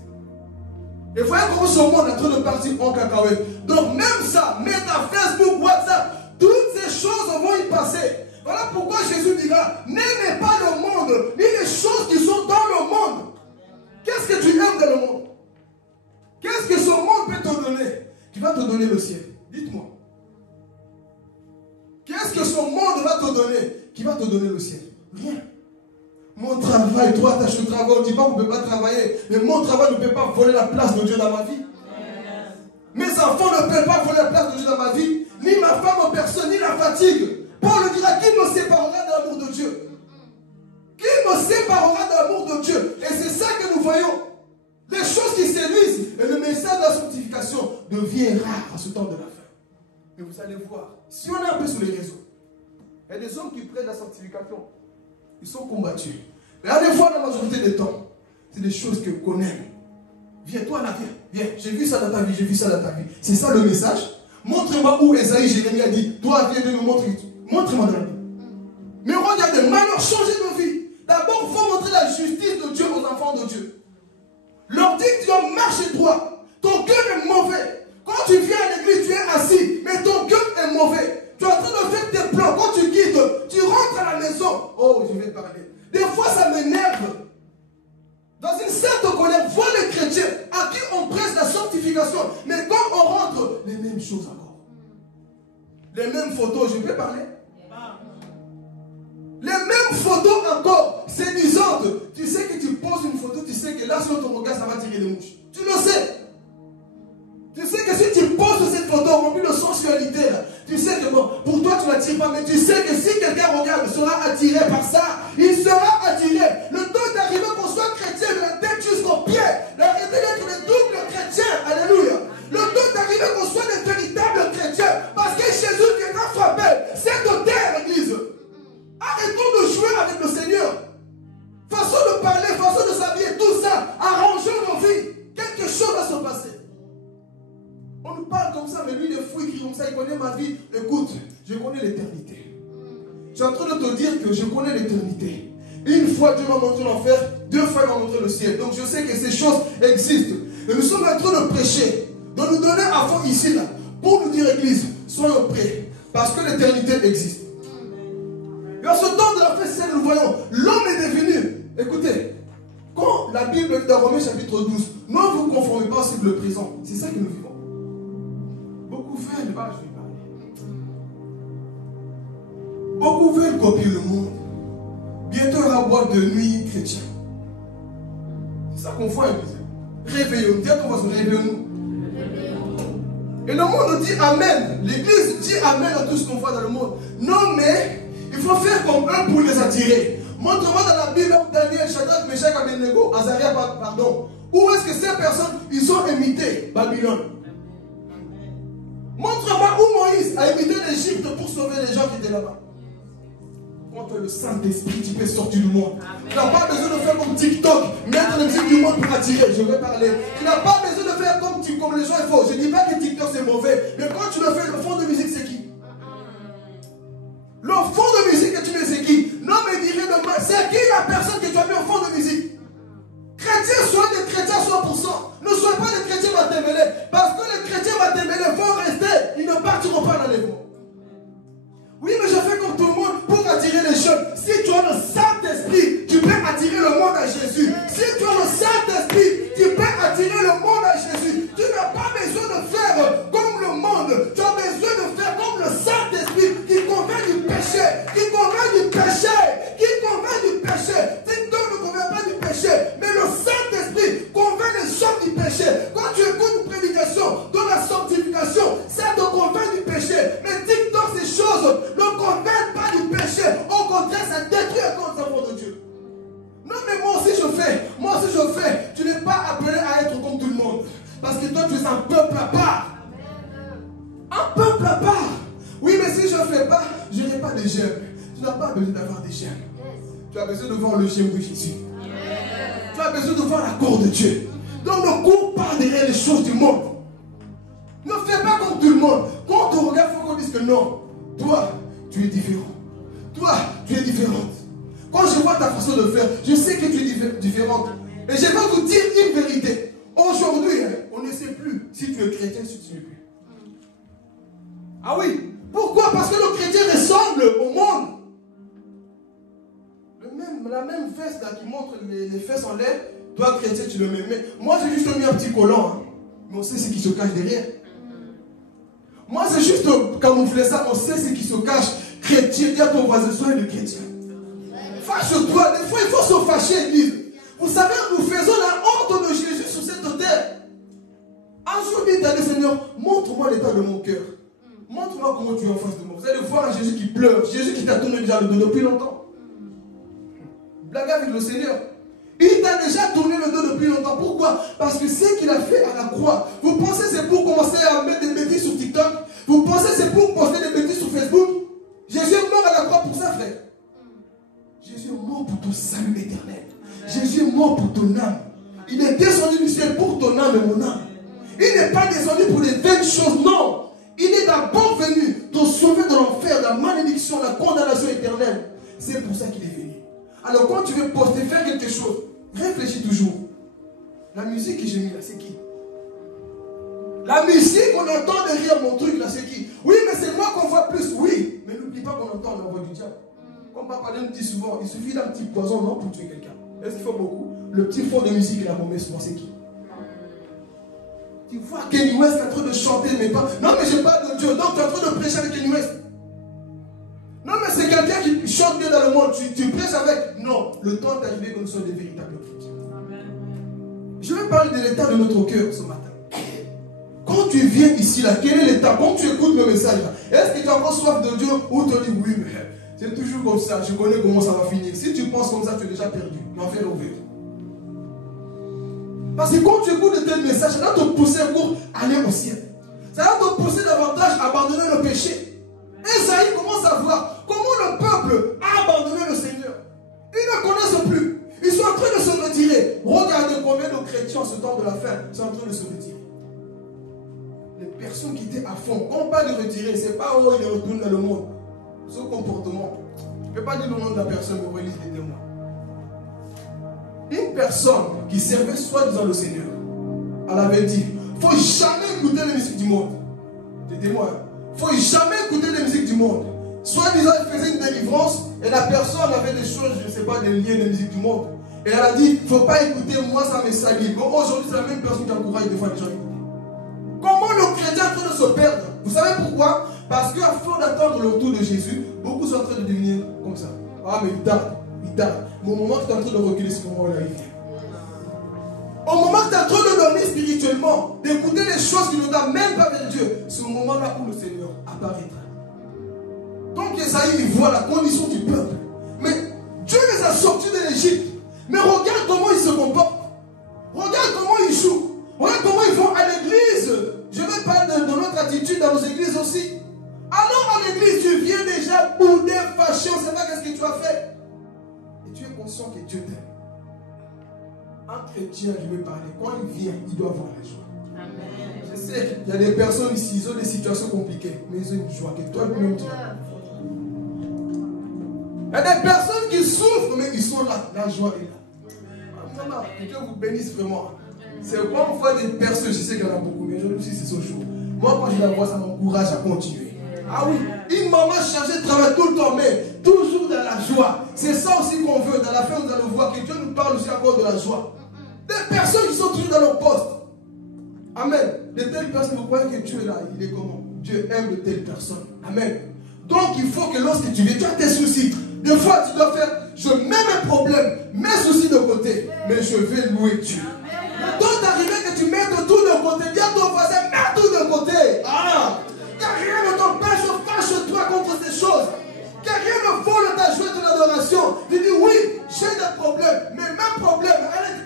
Et voyez comment ce monde est en train de partir en cacahuète. Donc même ça, Meta, Facebook, WhatsApp, toutes ces choses vont y passer. Voilà pourquoi Jésus dira, n'aimez pas le monde, ni les choses qui sont dans le monde. Qu'est-ce que tu aimes dans le monde? Qu'est-ce que ce monde peut te donner? Qui va te donner le ciel? Dites-moi. Qu'est-ce que ce monde va te donner? Qui va te donner le ciel? Rien. Mon travail, toi, tâche de travail, on ne dit pas qu'on ne peut pas travailler. Mais mon travail ne peut pas voler la place de Dieu dans ma vie. Mes enfants ne peuvent pas voler la place de Dieu dans ma vie. Ni ma femme en personne, ni la fatigue. Paul dira, qui me séparera de l'amour de Dieu? Qui me séparera de l'amour de Dieu? Et c'est ça que nous voyons. Les choses qui séduisent. Et le message de la sanctification devient rare à ce temps de la fin. Mais vous allez voir, si on est un peu sur les réseaux, il y a des hommes qui prennent la sanctification. Ils sont combattus. Mais à des fois, la majorité des temps, c'est des choses qu'on aime. Viens, toi là, viens. J'ai vu ça dans ta vie, j'ai vu ça dans ta vie. C'est ça le message. Montre-moi où Esaïe, Jérémie a dit, toi, viens de nous montrer. Montre-moi dans la vie. Mais regardez, malheur, changer de vie. D'abord, il faut montrer la justice de Dieu aux enfants de Dieu. Leur dire que tu dois marcher droit. Ton cœur est mauvais. Quand tu viens à l'église, tu es assis, mais ton cœur est mauvais. Tu es en train de faire tes plans. Quand tu quittes, tu rentres à la maison. Oh, je vais parler. Des fois, ça m'énerve. Dans une certaine colère, vois les chrétiens à qui on presse la sanctification. Mais quand on rentre, les mêmes choses encore. Les mêmes photos, je peux parler? Les mêmes photos encore, séduisantes. Tu sais que tu poses une photo, tu sais que là, sur ton regard, ça va tirer les mouches. Tu le sais. pas, mais tu sais que si quelqu'un regarde, sera attiré par ça. Il sera attiré. Le temps d'arriver qu'on soit chrétien de la tête jusqu'aux pieds. Arrêtez d'être des doubles chrétiens. Alléluia. Le temps d'arriver qu'on soit des véritables chrétiens. Parce que Jésus viendra frapper cette terre, Église. Arrêtons de jouer avec le Seigneur. Façon de parler, façon de s'habiller, tout ça, arrangeons nos vies. Quelque chose va se passer. On nous parle comme ça, mais lui, il est fou, il crie comme ça, il connaît ma vie. Écoute, je connais l'éternité. Je suis en train de te dire que je connais l'éternité. Une fois, Dieu m'a montré l'enfer, 2 fois, il m'a montré le ciel. Donc, je sais que ces choses existent. Et nous sommes en train de prêcher, de nous donner à fond ici, là, pour nous dire, Église, soyons prêts, parce que l'éternité existe. Et en ce temps de la fête, nous voyons, l'homme est devenu, écoutez, quand la Bible dit dans Romains chapitre 12, ne vous conformez pas sur le présent, c'est ça que nous vivons. Beaucoup veulent, je vais parler. Beaucoup veulent copier le monde. Bientôt il y aura boîte de nuit chrétien. C'est ça qu'on fait, réveillons-nous. Dès qu'on va se réveillons-nous. Et le monde dit Amen. L'église dit Amen à tout ce qu'on voit dans le monde. Non, mais il faut faire comme eux pour les attirer. Montre-moi dans la Bible où Daniel, Shadrach, Meshach, Abednego, Azaria, pardon. Où est-ce que ces personnes, ils ont imité Babylone? Montre-moi où Moïse a imité l'Égypte pour sauver les gens qui étaient là-bas. Quand tu es le Saint-Esprit, tu peux sortir du monde. Tu n'as pas besoin de faire comme TikTok, mettre la musique du monde pour attirer. Je vais parler. Tu n'as pas besoin de faire comme les gens font. Je ne dis pas que TikTok c'est mauvais, mais quand tu le fais, le fond de musique c'est qui? Le fond de musique que tu mets c'est qui? Non, mais dirait demain, c'est qui la personne que tu as mis au fond de musique? Chrétiens, soient des chrétiens 100%. Ne soyez pas des chrétiens matémélés. Parce que les chrétiens matémélés vont rester, ils ne partiront pas dans l'enlèvement. Oui, mais je fais comme tout le monde pour attirer les jeunes. Si tu as le Saint-Esprit, tu peux attirer le monde à Jésus. Si tu as le Saint-Esprit, tu peux attirer le monde à Jésus. Tu n'as pas besoin de faire comme le monde. Tu as besoin de faire comme le Saint-Esprit qui convainc du péché. Qui convainc du péché. Qui convainc du péché. TikTok ne convainc pas du péché. Mais le Saint-Esprit convainc les gens du péché. Quand tu écoutes une prédication de la sanctification, ça te convainc du péché. Mais TikTok, ces choses ne convainc pas du péché. Au contraire, ça détruit contre l'amour de Dieu. Non, mais moi aussi je fais. Moi aussi je fais. Tu n'es pas appelé à être comme tout le monde. Parce que toi, tu es un peuple à part. Un peuple à part. Oui, mais si je ne fais pas, je n'ai pas de gemmes. Tu n'as pas besoin d'avoir des gemmes. Tu as besoin de voir le gemme de Jésus. Tu as besoin de voir la cour de Dieu. Donc ne cours pas derrière les choses du monde. Ne fais pas comme tout le monde. Quand on te regarde, il faut qu'on dise que non. Toi, tu es différent. Toi, tu es différente. Quand je vois ta façon de faire, je sais que tu es différente. Et je vais vous dire une vérité. Aujourd'hui, on ne sait plus si tu es chrétien ou si tu n'es plus. Ah oui. Pourquoi? Parce que le chrétien ressemble au monde. La même fesse là qui montre les fesses en l'air, toi chrétien tu le mets. Mais moi j'ai juste mis un petit collant. Hein. Mais on sait ce qui se cache derrière. Moi c'est juste camoufler ça, on sait ce qui se cache. Chrétien, dis à ton voisin, sois le chrétien. Fâche-toi, des fois il faut se fâcher, Église. Vous savez, nous faisons la honte de Jésus sur cette terre. Un jour, dit à Seigneur, montre-moi l'état de mon cœur. Montre-moi comment tu es en face de moi. Vous allez voir un Jésus qui pleure, Jésus qui t'a tourné déjà le dos depuis longtemps. Blague avec le Seigneur. Il t'a déjà tourné le dos depuis longtemps. Pourquoi? Parce que ce qu'il a fait à la croix, vous pensez c'est pour commencer à mettre des bêtises sur TikTok? Vous pensez c'est pour poster des bêtises sur Facebook? Jésus est mort à la croix pour ça, frère. Jésus est mort pour ton salut éternel. Jésus est mort pour ton âme. Il est descendu du ciel pour ton âme et mon âme. Il n'est pas descendu pour les vaines choses, non. Il est d'abord venu te sauver de l'enfer, de la malédiction, de la condamnation éternelle. C'est pour ça qu'il est venu. Alors quand tu veux poster, faire quelque chose, réfléchis toujours. La musique que j'ai mis là, c'est qui? La musique qu'on entend derrière mon truc là, c'est qui? Oui, mais c'est moi qu'on voit plus, oui. Mais n'oublie pas qu'on entend la voix du diable. Comme Papa nous dit souvent, il suffit d'un petit poison non pour tuer quelqu'un. Est-ce qu'il faut beaucoup? Le petit fond de musique qu'il a remis souvent, c'est qui? Tu vois Kanye West est en train de chanter, mais pas. Non, mais je parle de Dieu. Donc tu es en train de prêcher avec Kanye West. Non, mais c'est quelqu'un qui chante bien dans le monde. Tu prêches avec. Non, le temps est arrivé que nous soyons des véritables chrétiens. Je vais parler de l'état de notre cœur ce matin. Quand tu viens ici, là, quelle est l'étape? Quand tu écoutes le message, est-ce que tu as encore soif de Dieu ou tu te dis oui, mais c'est toujours comme ça, je connais comment ça va finir. Si tu penses comme ça, tu es déjà perdu. Mais fais l'ouvrir. Parce que quand tu écoutes de tels messages, ça va te pousser pour aller au ciel. Ça va te pousser davantage à abandonner le péché. Esaïe commence à voir comment le peuple a abandonné le Seigneur. Ils ne connaissent plus. Ils sont en train de se retirer. Regardez combien de chrétiens en ce temps de la fin sont en train de se retirer. Les personnes qui étaient à fond, quand on parle de retirer, ce n'est pas où ils retournent dans le monde. Ce comportement, je ne peux pas dire le nom de la personne, mais relise les témoins. Une personne qui servait soi-disant le Seigneur, elle avait dit, il ne faut jamais écouter la musique du monde. Des témoins. Il ne faut jamais écouter la musique du monde. Soi-disant, elle faisait une délivrance et la personne avait des choses, je ne sais pas, des liens de musique du monde. Et elle a dit, il ne faut pas écouter, moi ça me salit. Bon, aujourd'hui, c'est la même personne qui encourage des fois les gens à écouter. Comment le chrétien est en train de se perdre? Vous savez pourquoi? Parce qu'à force d'attendre le retour de Jésus, beaucoup sont en train de devenir comme ça. Ah, mais il tarde, il tarde. Mais au moment que tu es en train de reculer, ce moment-là, il vient. Au moment que tu es en train de dormir spirituellement, d'écouter les choses qui ne t'amènent pas vers Dieu, c'est au moment-là où le Seigneur apparaîtra. Donc Esaïe voit la condition du peuple. Mais Dieu les a sortis de l'Égypte. Mais regarde comment ils se comportent. Regarde comment ils jouent. Regarde comment ils vont à l'église. Je vais parler de notre attitude dans nos églises aussi. Alors à l'église, tu viens déjà boudé, fâché, on ne sait pas qu'est-ce que tu as fait. Et tu es conscient que Dieu t'aime. Un chrétien, je vais parler, quand il vient, il doit avoir la joie. Amen. Je sais qu'il y a des personnes ici, ils ont des situations compliquées, mais ils ont une joie que toi-même tu as. Il y a des personnes qui souffrent, mais ils sont là. La joie est là. Que Dieu vous bénisse vraiment. C'est quand on voit des personnes, je sais qu'il y en a beaucoup, mais aujourd'hui c'est ce jour. Moi, quand je la vois, ça m'encourage à continuer. Ah oui, une maman chargée de travail tout le temps, mais toujours dans la joie. C'est ça aussi qu'on veut. Dans la fin, vous allez voir que Dieu nous parle aussi encore de la joie. Des personnes qui sont toujours dans leur poste. Amen. De telles personnes, vous croyez que Dieu est là, il est comment? Dieu aime de telles personnes. Amen. Donc il faut que lorsque tu viens, tu as tes soucis. Des fois, tu dois faire, je mets mes problèmes, mes soucis de côté, mais je vais louer Dieu. Donc d'arriver que tu mets de tout de côté, dis à ton voisin, mets tout de côté. Ah! Car rien ne t'empêche, fâche-toi contre ces choses. Car rien ne vole ta joie de l'adoration. Tu dis oui, j'ai des problèmes, mais mes problèmes,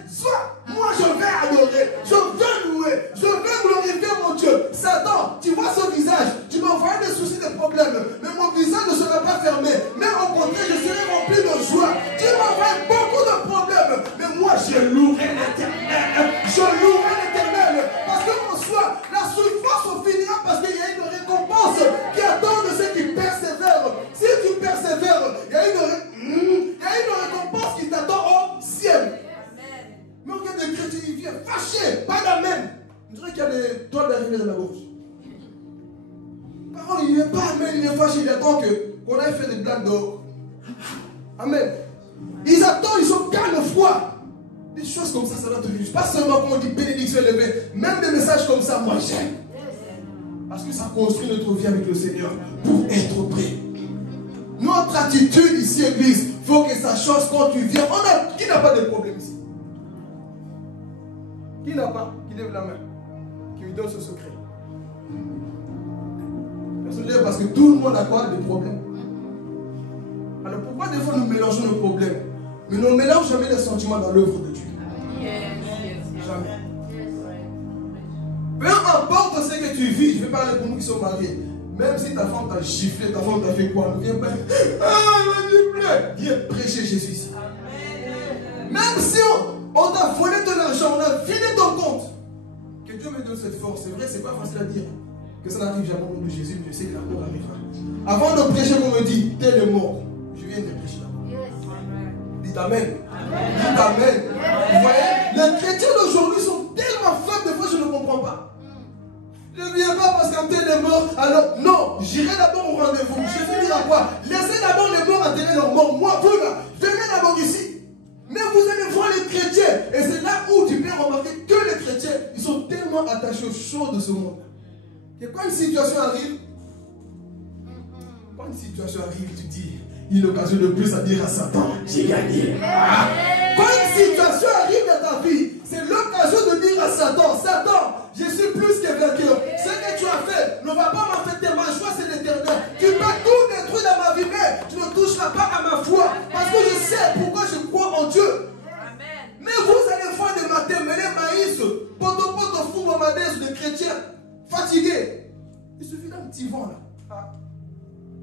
soit moi je vais adorer, je vais louer, je vais glorifier mon Dieu. Satan, tu vois ce visage, tu m'envoies des soucis, des problèmes, mais mon visage ne sera pas fermé. Mais au contraire, je serai rempli de joie. Tu m'envoies beaucoup de problèmes, mais moi je louerai l'Éternel. Je louerai l'Éternel. Parce que mon soi, la souffrance finira parce qu'il y a une récompense qui attend de ceux qui persévèrent. Si tu persévères, il y a une récompense qui t'attend au ciel. Mais regarde les chrétiens, ils viennent fâchés, pas d'amen. On dirait qu'il y a des toiles d'arrivée dans la gorge. Par contre, il n'est pas amen, il est fâché, il attend qu'on aille faire des blagues dehors. Amen. Ils attendent, ils sont calmes, froids. Des choses comme ça va te réjouir. Pas seulement quand on dit bénédiction élevée, même des messages comme ça, moi j'aime. Parce que ça construit notre vie avec le Seigneur pour être prêt. Notre attitude ici, église, il faut que ça change quand tu viens. Qui n'a pas de problème ici? Qui n'a pas? Qui lève la main? Qui lui donne ce secret? Personne ne lève parce que tout le monde a quoi? Des problèmes. Alors pourquoi des fois nous mélangeons nos problèmes? Mais nous ne mélangeons jamais les sentiments dans l'œuvre de Dieu. Jamais. Peu importe ce que tu vis, je vais parler pour nous qui sommes mariés. Même si ta femme t'a giflé, ta femme t'a fait quoi, ne viens pas. Viens prêcher Jésus ici. Même si on t'a volé ton argent, on a vidé ton compte. Que Dieu me donne cette force. C'est vrai, c'est pas facile à dire. Que ça n'arrive jamais au nom de Jésus, mais je sais que la mort arrivera. Avant de prêcher, on me dit, tel est mort. Je viens de prêcher là. Dites Amen. Dites Amen. Vous voyez, les chrétiens d'aujourd'hui sont tellement faibles, des fois je ne comprends pas. Je ne viens pas parce qu'un tel est mort, alors non, j'irai d'abord au rendez-vous. Je vais dire à quoi? Laissez d'abord les morts enterrer leurs morts. Moi, vous là, venez d'abord ici. Mais vous allez voir les chrétiens. Et c'est là où tu peux remarquer que les chrétiens, ils sont tellement attachés aux choses de ce monde. Et quand une situation arrive, tu dis, il y a une occasion de plus à dire à Satan, j'ai gagné. Ah. Quand une situation arrive dans ta vie, c'est l'occasion de dire à Satan, Satan, je suis plus que vainqueur. chrétiens, fatigués. Il suffit d'un petit vent là. Ah,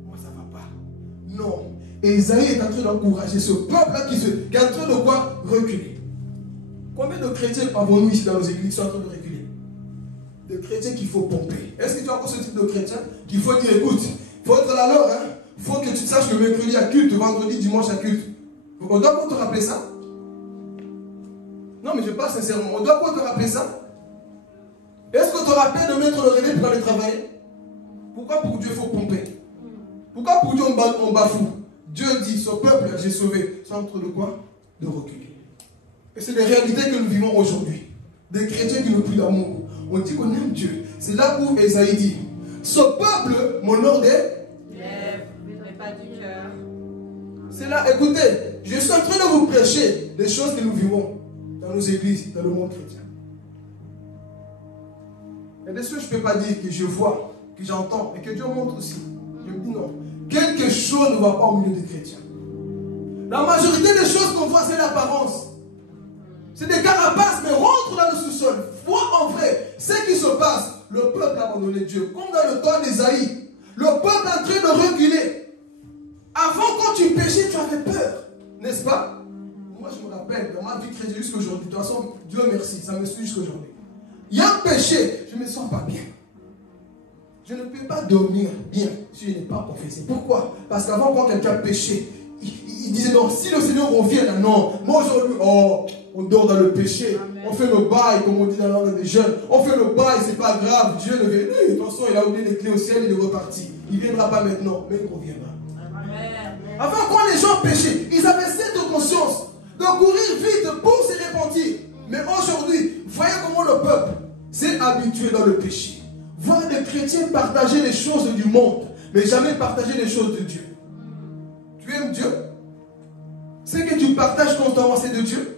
moi ça ne va pas. Non. Et Isaïe est en train d'encourager ce peuple-là qui est en train de quoi? Reculer. Combien de chrétiens avons-nous ici dans nos églises qui sont en train de reculer? De chrétiens qu'il faut pomper. Est-ce que tu as encore ce type de chrétien qu'il faut dire, écoute, il faut être là alors, hein? Il faut que tu saches que mercredi à culte, vendredi, dimanche à culte. On doit pas te rappeler ça? Non, mais je parle sincèrement. On doit pas te rappeler ça? Est-ce qu'on te rappelle de mettre le réveil pour aller travailler? Pourquoi pour Dieu il faut pomper? Pourquoi pour Dieu on bafoue? Dieu dit, ce peuple que j'ai sauvé, c'est en train de quoi? De reculer. Et c'est les réalités que nous vivons aujourd'hui. Des chrétiens qui n'ont plus d'amour. On dit qu'on aime Dieu. C'est là où Esaïe dit, ce peuple m'honore des lèvres, mais pas du cœur. C'est là, écoutez, je suis en train de vous prêcher des choses que nous vivons dans nos églises, dans le monde chrétien. Il y a des choses que je ne peux pas dire, que je vois, que j'entends, et que Dieu montre aussi. Je me dis non. Quelque chose ne va pas au milieu des chrétiens. La majorité des choses qu'on voit, c'est l'apparence. C'est des carapaces, mais rentre dans le sous-sol. Vois en vrai ce qui se passe. Le peuple a abandonné Dieu. Comme dans le temps d'Ésaïe. Le peuple est en train de reculer. Avant, quand tu péchais, tu avais peur. N'est-ce pas? Moi, je me rappelle, dans ma vie chrétienne jusqu'à aujourd'hui. De toute façon, Dieu merci, ça me suit jusqu'à aujourd'hui. Il y a un péché, je ne me sens pas bien. Je ne peux pas dormir bien si je n'ai pas confessé. Pourquoi? Parce qu'avant, quand quelqu'un péchait, il disait non, si le Seigneur revient là, non. Moi aujourd'hui, oh, on dort dans le péché. Amen. On fait le bail, comme on dit dans la langue des jeunes. On fait le bail, c'est pas grave. Dieu ne vient. De toute façon, il a oublié les clés au ciel, il est reparti. Il ne viendra pas maintenant, mais il reviendra. Amen. Avant, quand les gens péchaient, ils avaient cette conscience de courir vite pour se repentir. Mais aujourd'hui, voyez comment le peuple s'est habitué dans le péché. Voir des chrétiens partager les choses du monde, mais jamais partager les choses de Dieu. Tu aimes Dieu? Ce que tu partages constamment, c'est de Dieu.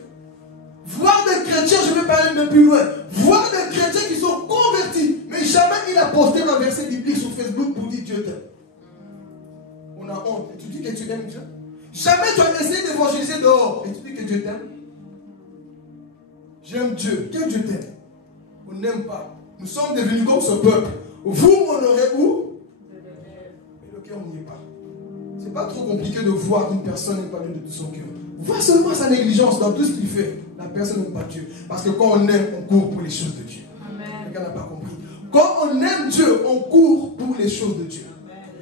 Voir des chrétiens, je vais parler de plus loin. Voir des chrétiens qui sont convertis, mais jamais il a posté un verset biblique sur Facebook pour dire Dieu t'aime. On a honte. Et tu dis que tu aimes Dieu? Jamais tu as essayé d'évangéliser dehors. Et tu dis que Dieu t'aime? J'aime Dieu. Quel Dieu t'aime? On n'aime pas. Nous sommes devenus comme ce peuple. Vous m'honorez où? Mais le cœur n'y est pas. C'est pas trop compliqué de voir qu'une personne n'aime pas Dieu de tout son cœur. Vois seulement sa négligence dans tout ce qu'il fait. La personne n'aime pas Dieu. Parce que quand on aime, on court pour les choses de Dieu. Quelqu'un n'a pas compris. Quand on aime Dieu, on court pour les choses de Dieu.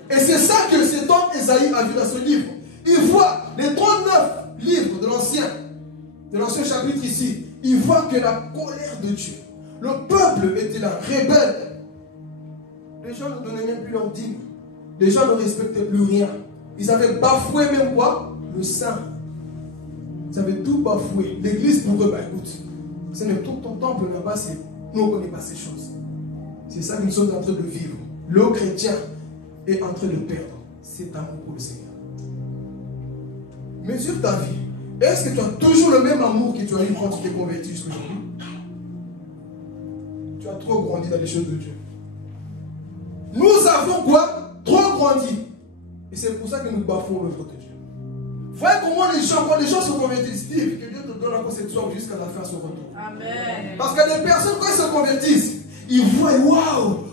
Et c'est ça que cet homme Esaïe a vu dans ce livre. Il voit les 39 livres de l'ancien chapitre ici. Il voit que la colère de Dieu. Le peuple était là, rebelle. Les gens ne donnaient même plus leur dîme. Les gens ne respectaient plus rien. Ils avaient bafoué même quoi? Le saint. Ils avaient tout bafoué. L'église pour eux, bah écoute, c'est tout ton temple là-bas, nous on ne connaît pas ces choses. C'est ça que nous sommes en train de vivre. Le chrétien est en train de perdre cet amour pour le Seigneur. Mesure ta vie. Est-ce que tu as toujours le même amour que tu as eu quand tu t'es converti jusqu'aujourd'hui? Tu as trop grandi dans les choses de Dieu. Nous avons quoi? Trop grandi. Et c'est pour ça que nous bafouons l'œuvre de Dieu. Voyez comment les gens, quand les gens se convertissent, que Dieu te donne encore cette soif jusqu'à la fin son retour. Amen. Parce que les personnes, quand ils se convertissent, ils voient,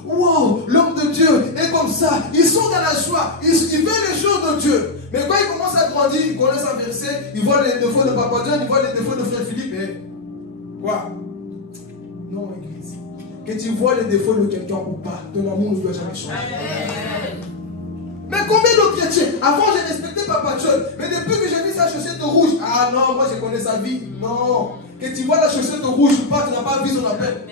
waouh, l'homme de Dieu est comme ça. Ils sont dans la joie. Ils veulent les choses de Dieu. Mais quand ils commencent à grandir, ils connaissent un verset, ils voient les défauts de Papa John, ils voient les défauts de Frère Philippe. Et quoi? Non, Église. Que tu vois les défauts de quelqu'un ou pas, ton amour ne doit jamais changer. Amen. Mais combien de chrétiens? Avant, j'ai respecté Papa John, mais depuis que j'ai mis sa chaussette rouge, ah non, moi je connais sa vie. Non. Que tu vois la chaussette rouge ou pas, tu n'as pas vu son appel.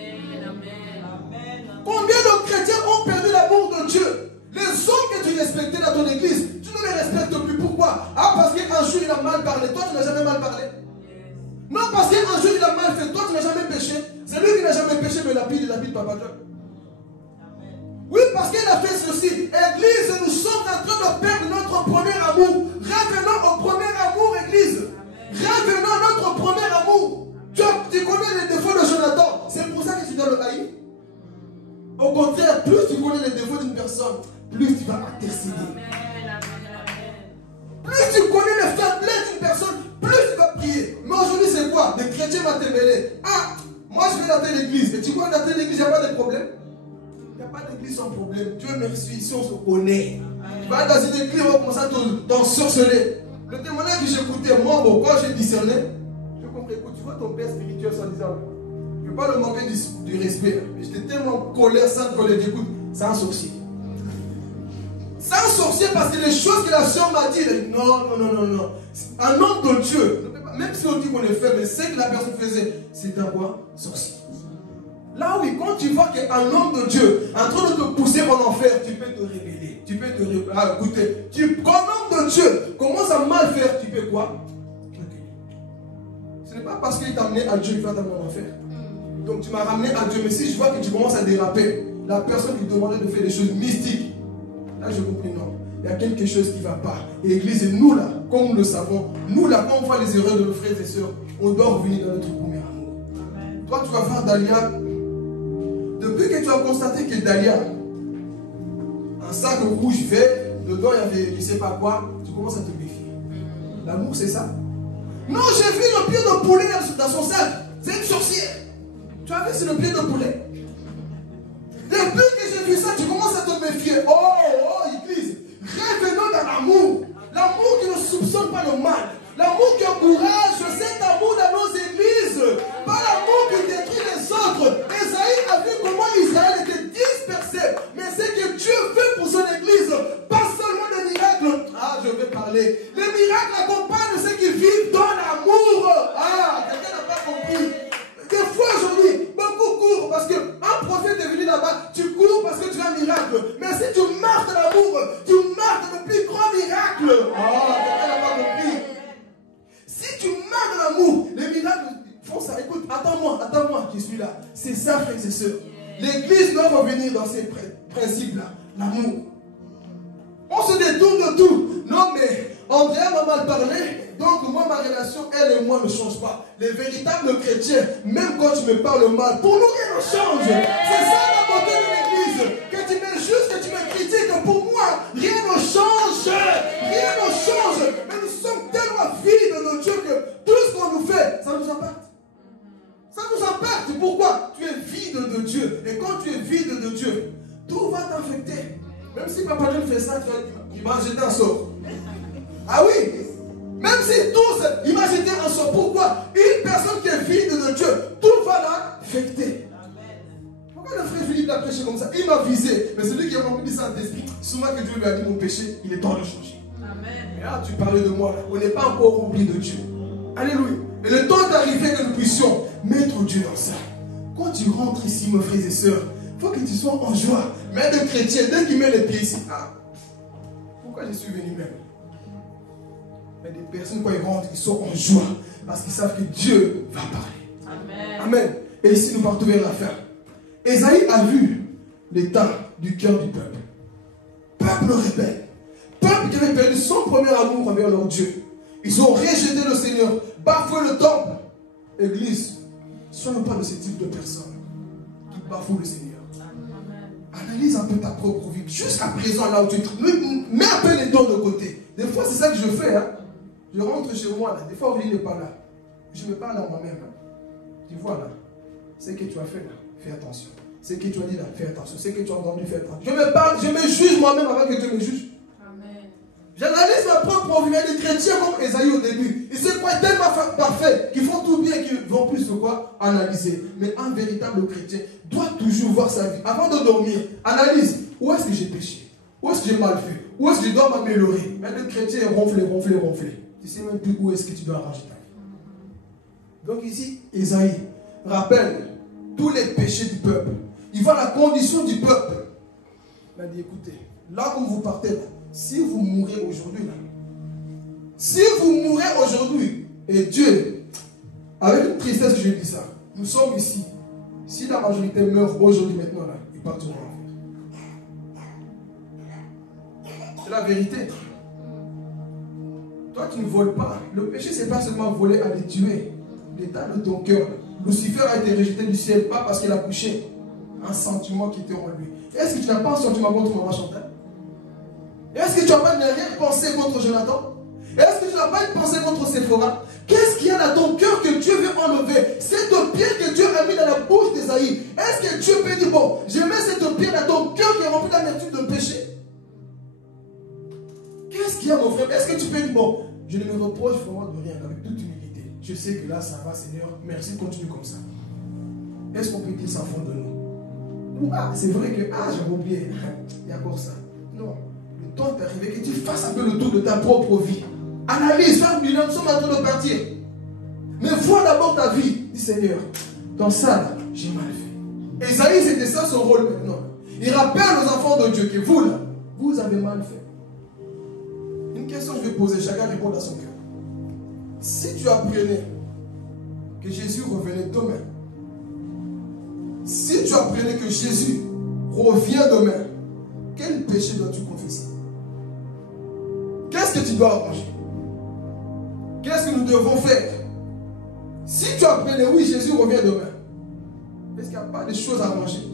Combien de chrétiens ont perdu l'amour de Dieu? Les hommes que tu respectais dans ton église, tu ne les respectes plus. Pourquoi? Ah, parce qu'un jour il a mal parlé, toi tu n'as jamais mal parlé. Non, parce qu'un jour il a mal fait, toi tu n'as jamais péché. C'est lui qui n'a jamais péché, mais il lapide Papa John. Oui, parce qu'il a fait ceci. Église, nous sommes en train de perdre notre premier amour. Revenons au premier amour, Église. Revenons à notre premier amour. Tu connais les défauts de Jonathan. C'est pour ça que tu dois le haïr. Au contraire, plus tu connais les défauts d'une personne, plus tu vas intercéder. Plus tu connais les faiblesses d'une personne, plus tu vas prier. Mais aujourd'hui, c'est quoi? Des chrétiens vont te mêler. Ah, moi je vais dans telle église. Et tu vois, dans telle église, il n'y a pas de problème. Il n'y a pas d'église sans problème. Dieu merci, ici on se connaît. Tu vas dans une église, on va commencer à t'ensorceler. Le témoignage que j'écoutais, moi, bon, quand j'ai discerné, je compris, écoute, tu vois ton père spirituel sans disant, je ne veux pas le manquer du respect. Mais j'étais tellement en colère, sans colère, écoute, c'est un sorcier. C'est un sorcier parce que les choses que la sœur m'a dit, non. Un homme de Dieu, même si on dit qu'on est faible, mais c'est que la personne faisait, c'est un quoi? Sorcier. Là oui, quand tu vois qu'un homme de Dieu est en train de te pousser en enfer, tu peux te révéler. Tu peux te révéler. Ah, écoutez, quand un homme de Dieu commence à mal faire, tu peux quoi? Ce n'est pas parce qu'il t'a amené à Dieu qu'il va t'amener en enfer. Donc tu m'as ramené à Dieu, mais si je vois que tu commences à déraper, la personne lui demandait de faire des choses mystiques. Là, je comprends, non. Il y a quelque chose qui ne va pas. Et l'Église, et nous là, comme nous le savons, nous là, quand on voit les erreurs de nos frères et sœurs, on doit revenir dans notre premier amour. Amen. Toi, tu vas voir Dalia. Depuis que tu as constaté que Dalia, un sac rouge vert, dedans il y avait je ne sais pas quoi, tu commences à te méfier. L'amour, c'est ça? Non, j'ai vu le pied de poulet dans son sac. C'est une sorcière. Tu as vu, c'est le pied de poulet. Depuis que j'ai vu ça, tu commences à te méfier. Oh, église, revenons dans l'amour. L'amour qui ne soupçonne pas le mal. L'amour qui encourage cet amour dans nos églises. Pas l'amour qui détruit les autres. Esaïe a vu comment Israël était dispersé. Mais c'est que Dieu veut pour son église. Pas seulement des miracles. Ah, je vais parler. Les miracles accompagnent ceux qui vivent dans l'amour. Ah, quelqu'un n'a pas compris. Des fois aujourd'hui, beaucoup courent parce qu'un prophète est venu là-bas, tu cours parce que tu as un miracle. Mais si tu marches dans l'amour, tu marches dans le plus grand miracle. Oh, quelqu'un n'a pas compris. Si tu marches dans l'amour, les miracles font ça. Écoute, attends-moi, je suis là. C'est ça, frères et sœurs. L'église doit revenir dans ces principes-là. L'amour. On se détourne de tout. Non, mais André m'a mal parlé. Donc moi, ma relation, elle et moi ne change pas. Les véritables chrétiens, même quand tu me parles mal, pour nous, rien ne change. C'est ça la beauté de l'église. Que tu me juges, que tu me critiques, pour moi, rien ne change. Rien ne change. Mais nous sommes tellement vides de notre Dieu que tout ce qu'on nous fait, ça nous impacte. Ça nous impacte. Pourquoi? Tu es vide de Dieu. Et quand tu es vide de Dieu, tout va t'affecter. Même si Papa Dieu fait ça, il va jeter un sort. Ah oui? Même si tous, il m'a jeté un sort. Pourquoi? Une personne qui est vide de Dieu, tout va l'affecter. Pourquoi le frère Philippe l'a prêché comme ça? Il m'a visé. Mais celui qui est rempli du Saint-Esprit, souvent que Dieu lui a dit mon péché, il est temps de changer. Amen. Et là, tu parlais de moi. On n'est pas encore rempli de Dieu. Alléluia. Et le temps est arrivé que nous puissions mettre Dieu dans ça. Quand tu rentres ici, mes frères et sœurs, il faut que tu sois en joie. Mais de chrétien, dès qu'il met les pieds ici, pourquoi je suis venu même? Mais des personnes, quand ils rentrent, ils sont en joie. Parce qu'ils savent que Dieu va parler. Amen. Amen. Et ici, nous partons vers la fin. Esaïe a vu l'état du cœur du peuple. Peuple rebelle. Peuple qui avait perdu son premier amour envers leur Dieu. Ils ont rejeté le Seigneur, bafoué le temple. Église, soyons pas de ce type de personnes qui bafouent le Seigneur. Amen. Analyse un peu ta propre vie. Jusqu'à présent, là où tu es, mets un peu les dons de côté. Des fois, c'est ça que je fais. Je rentre chez moi, là. Des fois, Olivier n'est pas là. Je me parle à moi-même. Tu vois, là. Ce que tu as fait, là, fais attention. Ce que tu as dit, là, fais attention. Ce que tu as entendu, fais attention. Je me parle, je me juge moi-même avant que Dieu me juge. Amen. J'analyse ma propre vie. Il y a des chrétiens comme Esaïe au début. Ils se croient tellement parfaits qu'ils font tout bien qu'ils vont plus de quoi analyser. Mais un véritable chrétien doit toujours voir sa vie. Avant de dormir, analyse. Où est-ce que j'ai péché? Où est-ce que j'ai mal fait? Où est-ce que je dois m'améliorer? Mais le chrétien est ronflé. Tu ne sais même plus où est-ce que tu dois arranger ta vie. Donc ici, Esaïe rappelle tous les péchés du peuple. Il voit la condition du peuple. Il a dit, écoutez, là où vous partez, là, si vous mourrez aujourd'hui, et Dieu, avec une tristesse que je dis ça, nous sommes ici. Si la majorité meurt aujourd'hui, maintenant, là, ils partiront en enfer. C'est la vérité. Toi, tu ne voles pas. Le péché, ce n'est pas seulement voler, aller tuer. L'état de ton cœur. Lucifer a été rejeté du ciel, pas parce qu'il a couché. Un sentiment qui était en lui. Est-ce que tu n'as pas un sentiment contre Maman Chantal? Est-ce que tu n'as pas une pensée contre Jonathan? Est-ce que tu n'as pas une pensée contre Séphora? Qu'est-ce qu'il y a dans ton cœur que Dieu veut enlever? C'est le pied que Dieu a mis dans la avec toute humilité. Je sais que là, ça va, Seigneur. Merci, continue comme ça. Est-ce qu'on peut dire ça au fond de nous? Ah, c'est vrai que, j'ai oublié. Il y a encore ça. Non. Le temps est arrivé que tu fasses un peu le tour de ta propre vie. Analyse, fais un bilan, nous sommes en train de partir. Mais vois d'abord ta vie. Dis, Seigneur, dans ça, là, j'ai mal fait. Esaïe, c'était ça son rôle maintenant. Il rappelle aux enfants de Dieu que vous, là, vous avez mal fait. Une question que je vais poser, chacun répond à son cœur. Si tu apprenais que Jésus revenait demain, si tu apprenais que Jésus revient demain, quel péché dois-tu confesser? Qu'est-ce que tu dois arranger? Qu'est-ce que nous devons faire? Si tu apprenais, oui, Jésus revient demain, est-ce qu'il n'y a pas de choses à arranger?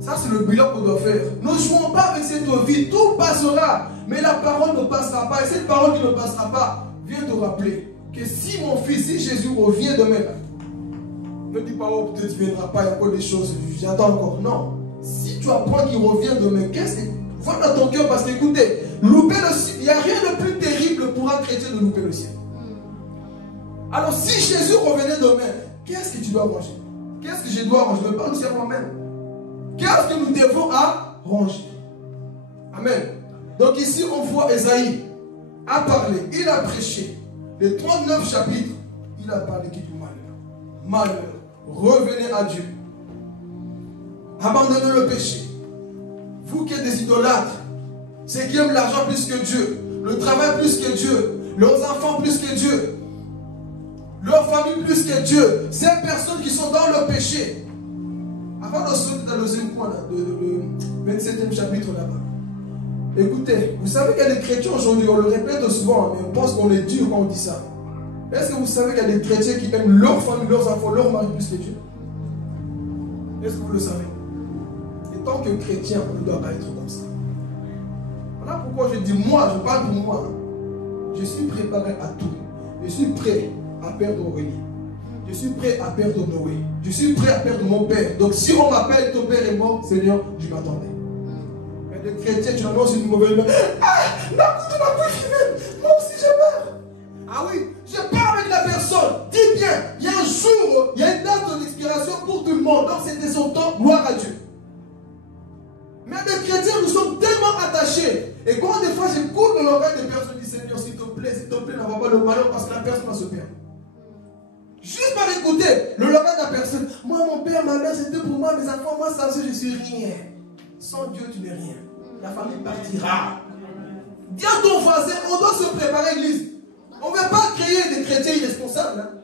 Ça, c'est le bilan qu'on doit faire. Ne jouons pas avec cette vie. Tout passera. Mais la parole ne passera pas. Et cette parole qui ne passera pas vient te rappeler que si mon fils, si Jésus revient demain, ne dis pas, oh, peut-être qu'il ne viendra pas, il y a encore des choses, j'attends encore. Non. Si tu apprends qu'il revient demain, qu'est-ce que... vois dans ton cœur, parce que écoutez, louper le ciel, il n'y a rien de plus terrible pour un chrétien de louper le ciel. Alors, si Jésus revenait demain, qu'est-ce que tu dois manger? Qu'est-ce que je dois manger? Je me parle aussi à moi-même. Qu'est-ce que nous devons arranger? Amen. Donc ici, on voit Esaïe a parlé, il a prêché. Les 39 chapitres, il a parlé qui du malheur. Malheur. Revenez à Dieu. Abandonnez le péché. Vous qui êtes des idolâtres, ceux qui aiment l'argent plus que Dieu, le travail plus que Dieu, leurs enfants plus que Dieu, leur famille plus que Dieu, ces personnes qui sont dans le péché. Avant de sauter dans le deuxième point, le 27e chapitre là-bas. Écoutez, vous savez qu'il y a des chrétiens aujourd'hui, on le répète souvent, mais on pense qu'on est dur quand on dit ça. Est-ce que vous savez qu'il y a des chrétiens qui aiment leur famille, leurs enfants, leur mari plus que Dieu? Est-ce que vous le savez? Et tant que chrétien, on ne doit pas être comme ça. Voilà pourquoi je dis, moi, je parle pour moi. Je suis préparé à tout. Je suis prêt à perdre Aurélie. Je suis prêt à perdre Noé. Je suis prêt à perdre mon père. Donc si on m'appelle ton père est mort, Seigneur, je m'attendais. Mais les chrétiens, tu annonces une mauvaise nouvelle. Ah, tu n'as plus fini. Moi aussi je meurs. Ah oui, je parle avec la personne. Dis bien, il y a un jour, il y a une date d'expiration pour tout le monde. Donc c'était son temps, gloire à Dieu. Mais les chrétiens, nous sommes tellement attachés. Et quand des fois j'écoute dans l'oreille des personnes, je dis Seigneur, s'il te plaît, n'envoie pas le malheur parce que la personne va se perdre. Juste par écouter le langage de la personne. Moi, mon père, ma mère, c'était pour moi, mes enfants, moi, ça, je suis rien. Sans Dieu, tu n'es rien. La famille partira. Dis à ton voisin, on doit se préparer à l'église. On ne veut pas créer des chrétiens irresponsables. Hein.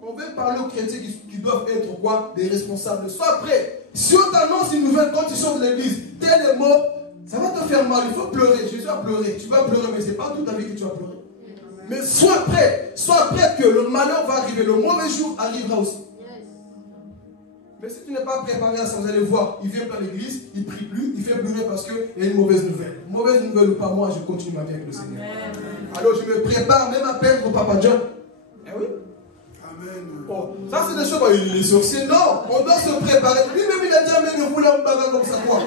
On veut parler aux chrétiens qui doivent être quoi? Des responsables. Sois prêt. Si on t'annonce une nouvelle quand tu sors de l'église, tel est mort, ça va te faire mal. Il faut pleurer. Jésus a pleuré. Tu vas pleurer, mais ce n'est pas toute ta vie que tu vas pleurer. Mais sois prêt que le malheur va arriver, le mauvais jour arrivera aussi. Mais si tu n'es pas préparé à ça, vous allez voir, il vient pas à l'église, il ne prie plus, il fait pleurer parce qu'il y a une mauvaise nouvelle. Mauvaise nouvelle ou pas, moi je continue ma vie avec le Seigneur. Alors je me prépare même à perdre Papa John. Eh oui. Amen. Bon, ça c'est des choses, il est sorcier. Non, on doit se préparer. Lui-même il a dit, mais ne voulez pas comme ça quoi.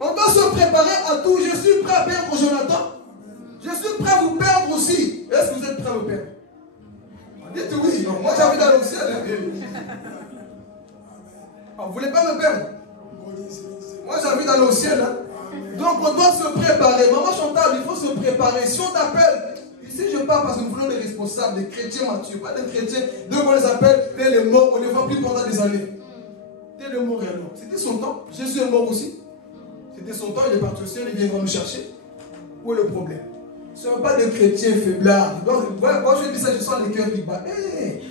On doit se préparer à tout. Je suis prêt à perdre Jonathan. Je suis prêt à vous perdre aussi. Est-ce que vous êtes prêt à me perdre? Dites oui. Moi j'habite dans le ciel. Vous ne voulez pas me perdre? Moi j'habite dans le ciel. Hein? Donc on doit se préparer. Maman Chantal, il faut se préparer. Si on t'appelle, ici je parle parce que nous voulons des responsables, des chrétiens matures, pas des chrétiens. Donc on les appelle, tel est mort, on ne les voit plus pendant des années. Tel est mort et alors. C'était son temps. Jésus est mort aussi. C'était son temps, il est parti au ciel, il viendra nous chercher. Où est le problème? Ce ne sont pas des chrétiens faiblards. Donc, quand je dis ça, je sens les cœurs qui battent. Hey!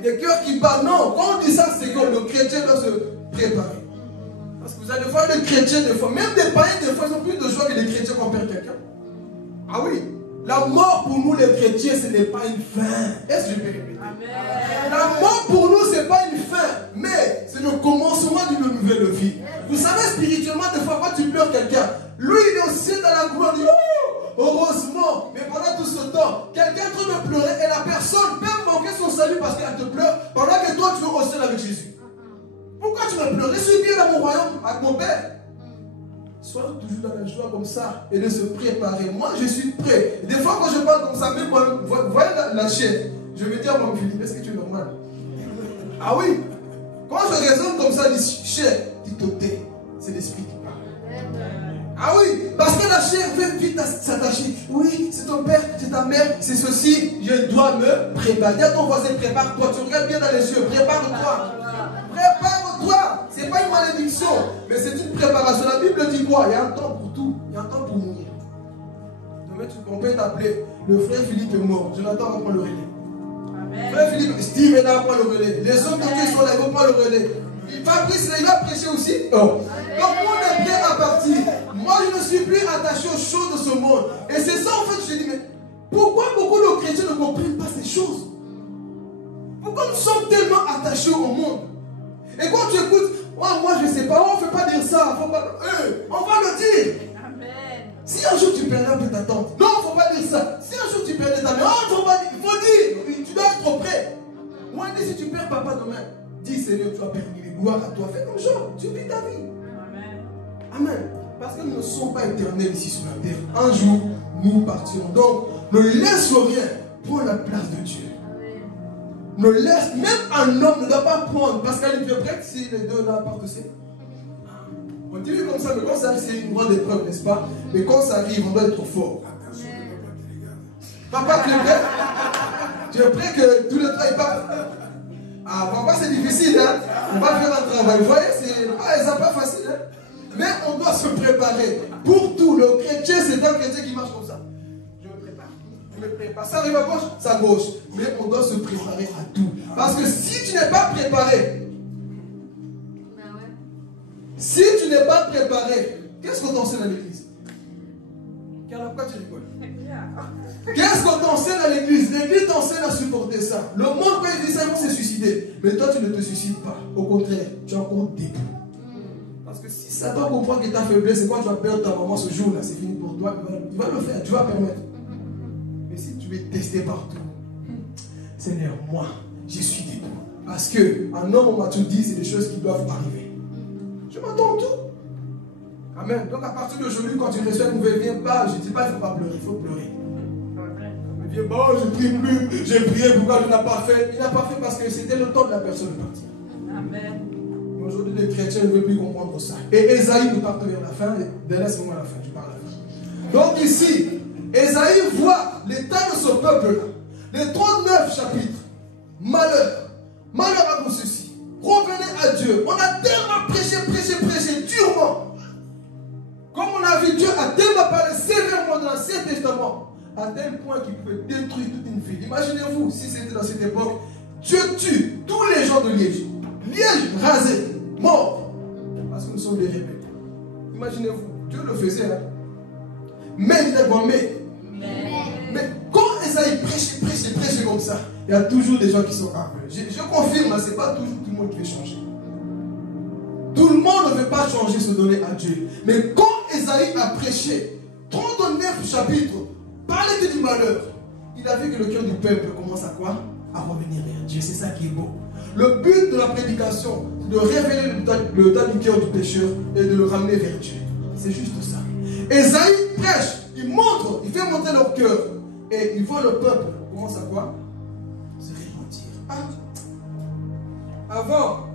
Les cœurs qui battent. Non, quand on dit ça, c'est que le chrétien doit se préparer. Parce que vous allez voir les chrétiens, des fois, même des païens, des fois, ils ont plus de joie que les chrétiens qu'on perd quelqu'un. Ah oui, la mort pour nous, les chrétiens, ce n'est pas une fin. Est-ce que je peux répéter? Amen. La mort pour nous, ce n'est pas une fin, mais c'est le commencement d'une nouvelle vie. Vous savez, spirituellement, des fois, quand tu pleures quelqu'un, lui, il est aussi dans la gloire, il dit, oh, heureusement. Mais pendant tout ce temps, quelqu'un est en train de pleurer et la personne peut manquer son salut parce qu'elle te pleure pendant que toi, tu veux au ciel avec Jésus. Pourquoi tu me pleures? Je suis bien dans mon royaume avec mon Père. soyons toujours dans la joie comme ça et de se préparer. Moi, je suis prêt. Des fois, quand je parle comme ça, même moi, vous voyez la chair, je vais dire à mon Philippe, est-ce que tu es normal? Ah oui. Quand je raisonne comme ça, je dis, chair, dis t'ôter. C'est l'esprit qui parle. Ah oui, parce que la chair veut vite s'attacher. Oui, c'est ton père, c'est ta mère, c'est ceci. Je dois me préparer. Dis à ton voisin, prépare-toi. Tu regardes bien dans les yeux, prépare-toi. Prépare-toi. Ce n'est pas une malédiction, mais c'est une préparation. La Bible dit quoi? Il y a un temps pour tout. Il y a un temps pour mourir. On peut t'appeler. Le frère Philippe est mort. Jonathan va prendre le relais. Amen. Frère Philippe, Steve est là, va prendre le relais. Les hommes de Dieu sont là, ils vont prendre le relais. Fabrice, il va prêcher aussi. Oh. Donc on est prêt à partir. Moi, je ne suis plus attaché aux choses de ce monde. Et c'est ça, en fait, je dis, mais pourquoi beaucoup de chrétiens ne comprennent pas ces choses? Pourquoi nous sommes tellement attachés au monde? Et quand tu écoutes, moi je ne sais pas, on ne fait pas dire ça, faut pas, on va le dire. Amen. Si un jour tu perdais un peu ta tante, non, il ne faut pas dire ça. Si un jour tu perdais ta mère, il faut dire, tu dois être prêt. Moi, si tu perds papa demain, dis Seigneur, tu as permis les gloires à toi. Fais comme Job, tu vis ta vie. Amen. Amen. Parce que nous ne sommes pas éternels ici sur la terre. Un jour, nous partirons. Donc, ne laisse rien pour la place de Dieu. Ne laisse, même un homme ne doit pas prendre, parce qu'elle est prête si les deux là partent aussi. On dit comme ça, mais quand ça arrive, c'est une grande épreuve, n'est-ce pas? Mais quand ça arrive, on doit être fort. Papa, tu es prêt? Tu es prêt que tout le travail part? Ah, papa, c'est difficile, hein? On va faire un travail. Vous voyez, c'est pas facile, hein? Mais on doit se préparer pour tout. Le chrétien, c'est un chrétien qui marche comme ça. Je me prépare. Ça arrive à gauche, ça à gauche. Mais on doit se préparer à tout. Parce que si tu n'es pas préparé, qu'est-ce qu'on t'enseigne à l'église? Pourquoi tu rigoles? Qu'est-ce qu'on t'enseigne à l'église? L'église t'enseigne à supporter ça. Le monde, quand il dit ça, ils vont se suicider. Mais toi, tu ne te suicides pas. Au contraire, tu es encore debout. Parce que si Satan comprend que ta faiblesse, c'est quand tu vas perdre ta maman ce jour-là, c'est fini pour toi. Il va le faire, tu vas permettre. Mais si tu es testé partout, Seigneur, moi, je suis debout. Parce qu'un homme, on m'a tout dit, c'est des choses qui doivent arriver. Je m'attends tout. Amen. Donc à partir d'aujourd'hui, quand tu reçois une nouvelle, viens pas, je ne dis pas qu'il ne faut pas pleurer, il faut pleurer. Mais viens pas, je ne prie plus, j'ai prié, pourquoi tu n'as pas fait? Il n'a pas fait parce que c'était le temps de la personne de partir. Amen. Aujourd'hui, les chrétiens ne veulent plus comprendre ça. Et Ésaïe, nous partons vers la fin, laisse-moi à la fin, je parle à la fin. Donc ici, Ésaïe voit l'état de ce peuple-là. Les 39 chapitres. Malheur. Malheur à vous ceci. Revenez à Dieu. On a tellement prêché durement. Comme on a vu, Dieu a tellement parlé sévèrement dans l'Ancien Testament, à tel point qu'il pouvait détruire toute une ville. Imaginez-vous, si c'était dans cette époque, Dieu tue tous les gens de Liège. Liège rasé, mort. Parce que nous sommes des rebelles. Imaginez-vous, Dieu le faisait. Hein? Mais il est bon, mais quand Esaïe prêche comme ça, il y a toujours des gens qui sont humbles. Je confirme, ce n'est pas toujours tout le monde qui veut changer. Tout le monde ne veut pas changer, se donner à Dieu. Mais quand Esaïe a prêché 39 chapitres, parlait du malheur, il a vu que le cœur du peuple commence à quoi? À revenir vers Dieu. C'est ça qui est beau. Le but de la prédication, c'est de révéler le tas du cœur du pécheur et de le ramener vers Dieu. C'est juste ça. Esaïe prêche, il fait monter leur cœur. Et il voit le peuple commence à quoi? Se repentir. Avant,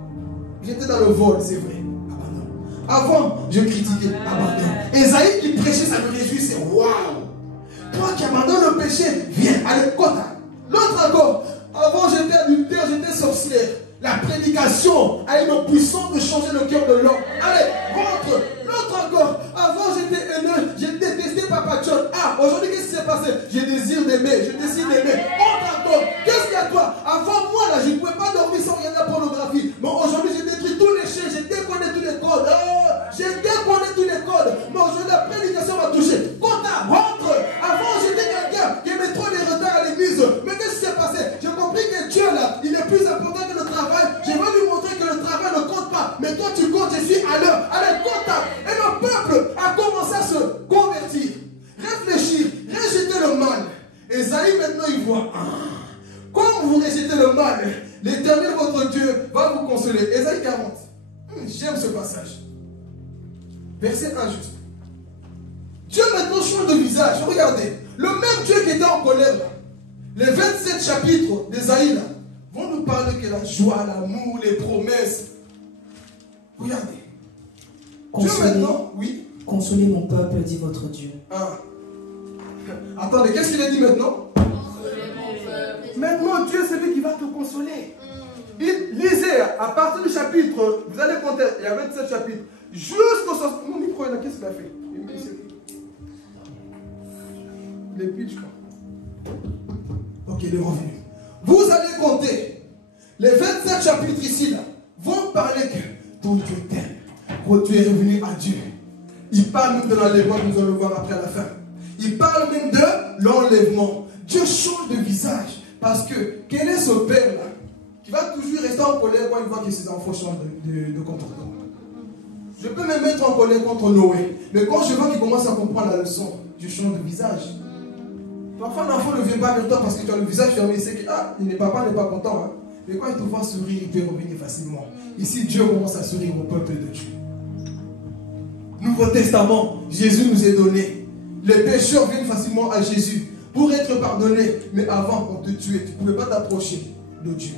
j'étais dans le vol, c'est vrai. Abandon. Avant, je critiquais. Abandon. Esaïe qui prêchait, ça me réjouissait. Waouh! Toi qui abandonnes le péché, viens, allez, quota. L'autre encore. Avant, j'étais adultère, j'étais sorcière. La prédication a une puissance de changer le cœur de l'homme. Allez, rentre. L'autre encore. Avant, j'étais haineux, j'ai détesté Papa John. Ah, aujourd'hui, qu'est-ce qui s'est passé? J'ai désir d'aimer, je décide d'aimer. Rentre encore. Qu'est-ce qu'il y a toi? Avant, moi, là, je ne pouvais pas dormir sans regarder la pornographie. Mais aujourd'hui, j'ai détruit tous les chaînes, j'ai déconné tous les codes. J'ai déconné tous les codes. Mais aujourd'hui, la prédication m'a touché. Quota, rentre. Avant, j'étais quelqu'un qui aimait trop les retards à l'église. Mais qu'est-ce qui s'est passé? J'ai compris que Dieu, là, il est plus important que le travail. Je vais lui montrer que le travail ne compte pas. Mais toi, tu comptes, je suis à l'heure. Allez, quota. Et le peuple a commencé à se convertir. Réfléchir, rejeter le mal. Esaïe, maintenant, il voit. Comme vous rejetez le mal, l'Éternel, votre Dieu, va vous consoler. Esaïe 40. J'aime ce passage. Verset 1 juste. Dieu maintenant change de visage. Regardez, le même Dieu qui était en colère, là, les 27 chapitres d'Ésaïe vont nous parler que la joie, l'amour, les promesses. Regardez. Dieu maintenant, oui. Consolez mon peuple, dit votre Dieu. Ah. Attendez, qu'est-ce qu'il a dit maintenant? Maintenant, Dieu, c'est lui qui va te consoler. Lisez, à partir du chapitre, vous allez compter, il y a 27 chapitres, jusqu'au 60. Mon micro est là, qu'est-ce qu'il a fait? Il est plus, je crois. Ok, il est revenu. Vous allez compter. Les 27 chapitres ici, là, vont parler que ton Dieu t'aime. Quand tu es revenu à Dieu. Il parle même de l'enlèvement, nous allons le voir après à la fin. Il parle même de l'enlèvement. Dieu change de visage. Parce que, quel est ce père là qui va toujours rester en colère quand il voit que ses enfants changent de comportement? Je peux me mettre en colère contre Noé. Mais quand je vois qu'il commence à comprendre la leçon, je change de visage. Parfois l'enfant ne vient pas vers toi parce que tu as le visage fermé. Il sait que papa n'est pas content. Hein. Mais quand il te voit sourire, il peut revenir facilement. Ici, Dieu commence à sourire au peuple de Dieu. Nouveau Testament, Jésus nous est donné. Les pécheurs viennent facilement à Jésus pour être pardonnés. Mais avant, on te tuait. Tu ne pouvais pas t'approcher de Dieu.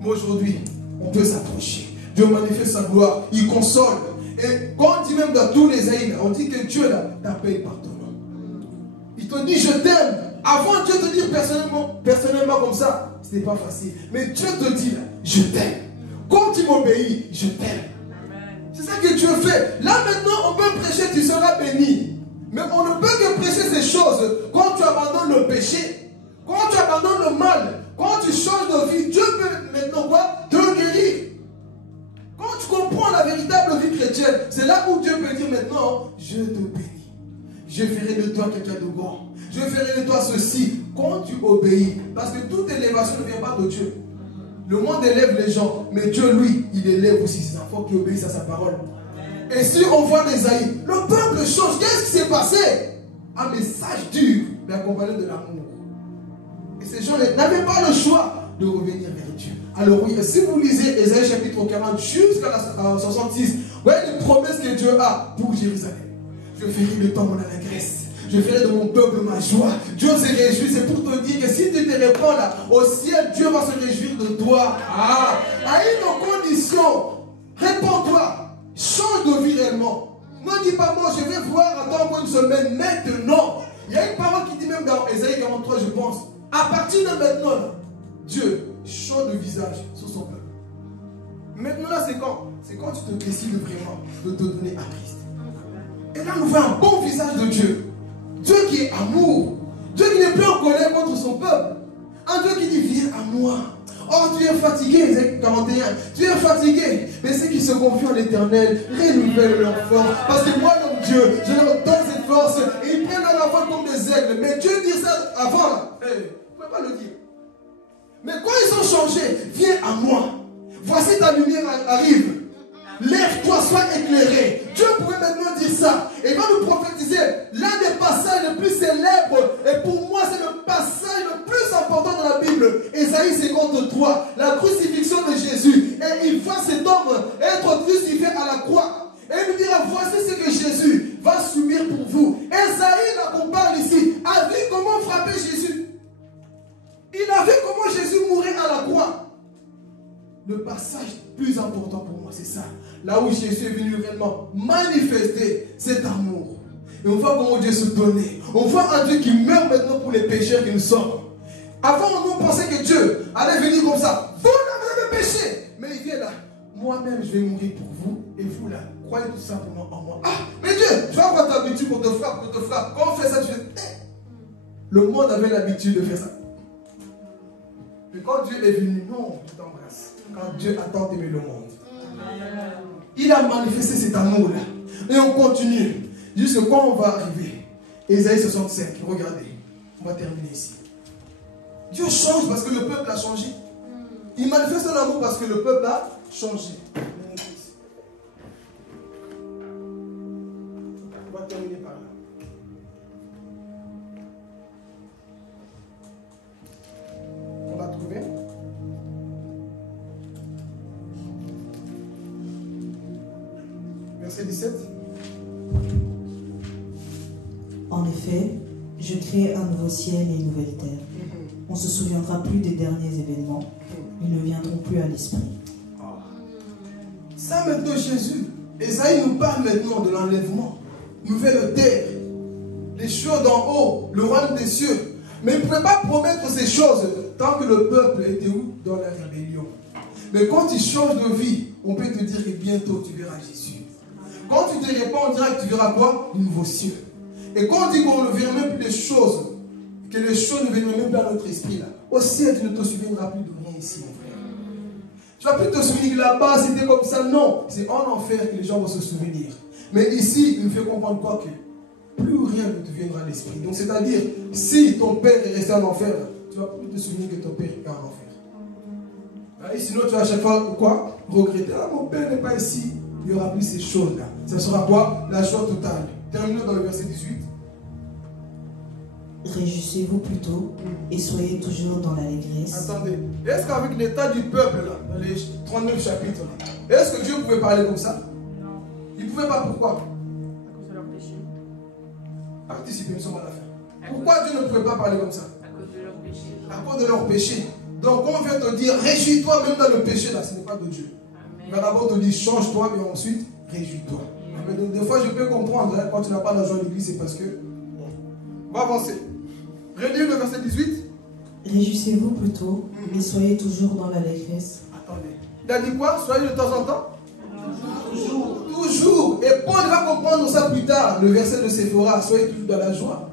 Mais aujourd'hui, on peut s'approcher. Dieu manifeste sa gloire. Il console. Et quand on dit même dans tous les aïeux, on dit que Dieu t'appelle par ton nom. Il te dit je t'aime. Avant Dieu te dire personnellement comme ça, ce n'est pas facile. Mais Dieu te dit là, je t'aime. Quand tu m'obéis, je t'aime. C'est ça que Dieu fait. Là maintenant, on peut prêcher, tu seras béni. Mais on ne peut que prêcher ces choses quand tu abandonnes le péché, quand tu abandonnes le mal, quand tu changes de vie. Dieu peut maintenant quoi? Te guérir. Quand tu comprends la véritable vie chrétienne, c'est là où Dieu peut dire maintenant, je te bénis. Je ferai de toi quelqu'un de grand. Je ferai de toi ceci quand tu obéis. Parce que toute élévation ne vient pas de Dieu. Le monde élève les gens, mais Dieu, lui, il élève aussi ses enfants qui obéissent à sa parole. Et si on voit l'Ésaïe, le peuple change. Qu'est-ce qui s'est passé? Un message dur, mais accompagné de l'amour. Et ces gens n'avaient pas le choix de revenir vers Dieu. Alors oui, si vous lisez Ésaïe chapitre 40 jusqu'à la 66, vous voyez les promesses que Dieu a pour Jérusalem. Je ferai de toi mon allégresse. Je ferai de mon peuple ma joie. Dieu se réjouit. C'est pour te dire que si tu te répands là, au ciel, Dieu va se réjouir de toi. Ah, à une condition. Répands-toi. Change de vie réellement. Ne dis pas moi, je vais voir attendre une semaine maintenant. Il y a une parole qui dit même dans Ésaïe 43, je pense. À partir de maintenant, là, Dieu change de visage sur son peuple. Maintenant là, c'est quand? C'est quand tu te décides vraiment de te donner à Christ. Et là, nous voyons un bon visage de Dieu. Dieu qui est amour. Dieu qui n'est plus en colère contre son peuple. Un Dieu qui dit, viens à moi. Oh, tu es fatigué, Ésaïe 41. Tu es fatigué. Mais ceux qui se confient en l'Éternel renouvellent leur force. Parce que moi, l'homme Dieu, je leur donne cette force. Et ils prennent leur voix comme des aigles. Mais Dieu dit ça avant. Là. Vous ne pouvez pas le dire. Mais quand ils ont changé, viens à moi. Voici ta lumière arrive. Lève-toi, sois éclairé. Dieu pouvait maintenant dire ça. Et il va nous prophétiser l'un des passages les plus célèbres. Et pour moi, c'est le passage le plus important dans la Bible. Ésaïe 53, la crucifixion de Jésus. Et il voit cet homme être crucifié à la croix. Et il nous dira, voici ce que Jésus va subir pour vous. Ésaïe, là qu'on parle ici, a vu comment frapper Jésus. Il a vu comment Jésus mourait à la croix. Le passage plus important pour moi, c'est ça. Là où Jésus est venu réellement manifester cet amour. Et on voit comment Dieu se donnait. On voit un Dieu qui meurt maintenant pour les pécheurs qui nous sommes. Avant, on pensait que Dieu allait venir comme ça. Vous n'avez péché. Mais il vient là. Moi-même, je vais mourir pour vous. Et vous là, croyez tout simplement en moi. Ah, mais Dieu, tu vas avoir ta habitude qu'on te frappe, qu'on te frappe. Quand on fait ça, tu fais... Le monde avait l'habitude de faire ça. Mais quand Dieu est venu, non, je t'embrasse. Quand Dieu a tant aimé le monde. Il a manifesté cet amour-là. Et on continue. Jusqu'à quand on va arriver. Ésaïe 65, regardez. On va terminer ici. Dieu change parce que le peuple a changé. Il manifeste son amour parce que le peuple a changé. On va terminer par là. On va trouver. Verset 17. effet, je crée un nouveau ciel et une nouvelle terre. On ne se souviendra plus des derniers événements. Ils ne viendront plus à l'esprit. Ça maintenant Jésus, Esaïe nous parle maintenant de l'enlèvement, nouvelle terre, les choses d'en haut, le royaume des cieux. Mais il ne pouvait pas promettre ces choses tant que le peuple était où? Dans la rébellion. Mais quand tu changes de vie, on peut te dire que bientôt tu verras Jésus. Quand tu te répands, on dira que tu verras quoi? Un nouveau ciel. Et quand on dit qu'on ne verra même plus les choses, que les choses ne viennent même plus à notre esprit, là, au ciel, tu ne te souviendras plus de rien ici, mon frère. Tu ne vas plus te souvenir que là-bas, c'était comme ça. Non, c'est en enfer que les gens vont se souvenir. Mais ici, il nous fait comprendre quoi? Que plus rien ne te viendra à l'esprit. Donc, c'est-à-dire, si ton père est resté en enfer, tu ne vas plus te souvenir que ton père est en enfer. Et sinon, tu vas à chaque fois, quoi? Regretter. Ah, mon père n'est pas ici. Il n'y aura plus ces choses-là. Ça sera quoi? La joie totale. Terminons dans le verset 18. Réjouissez-vous plutôt et soyez toujours dans l'allégresse. Attendez, est-ce qu'avec l'état du peuple, là, dans les 39 chapitres, est-ce que Dieu pouvait parler comme ça? Non. Il ne pouvait pas, pourquoi? À cause de leur péché. Participez, nous sommes à la fin. Pourquoi Dieu ne pouvait pas parler comme ça? À cause de leur péché. À cause de leur péché. Donc on vient te dire, réjouis-toi même dans le péché, là, ce n'est pas de Dieu. Il va d'abord te dire, change-toi, et ensuite, réjouis-toi. Donc des fois, je peux comprendre, hein, quand tu n'as pas la joie de l'église, c'est parce que... Bon. On va avancer. Relis le verset 18. Réjouissez-vous plutôt et soyez toujours dans l'allégresse. Attendez. Il a dit quoi? Soyez de temps en temps? Toujours. Toujours. Et Paul va comprendre ça plus tard. Le verset de Séphora. Soyez toujours dans la joie.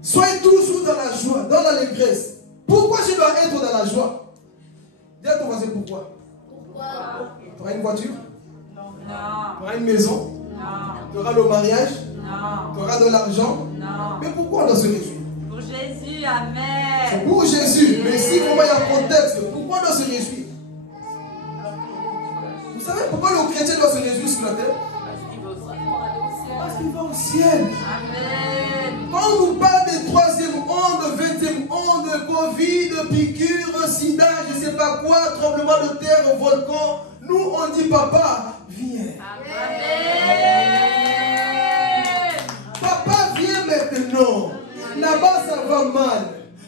Soyez toujours dans la joie, dans l'allégresse. Pourquoi je dois être dans la joie? Dis à ton voisin pourquoi. Pourquoi? Tu auras une voiture? Non. Tu auras une maison? Non. Tu auras le mariage? Non. Tu auras de l'argent? Non. Mais pourquoi on doit se réjouir? Pour Jésus, C'est amen. pour Jésus. Mais si vraiment il y a un contexte, pourquoi on doit se réjouir? Vous savez pourquoi le chrétien doit se réjouir sur la terre? Parce qu'il va au ciel. Parce qu'il va au ciel. Amen. Quand on nous parle des 3e ondes, 20e ondes, Covid, piqûres, sida, je ne sais pas quoi, tremblement de terre, volcan, nous on dit papa, viens. Amen. Papa, viens maintenant. Là-bas, ça va mal.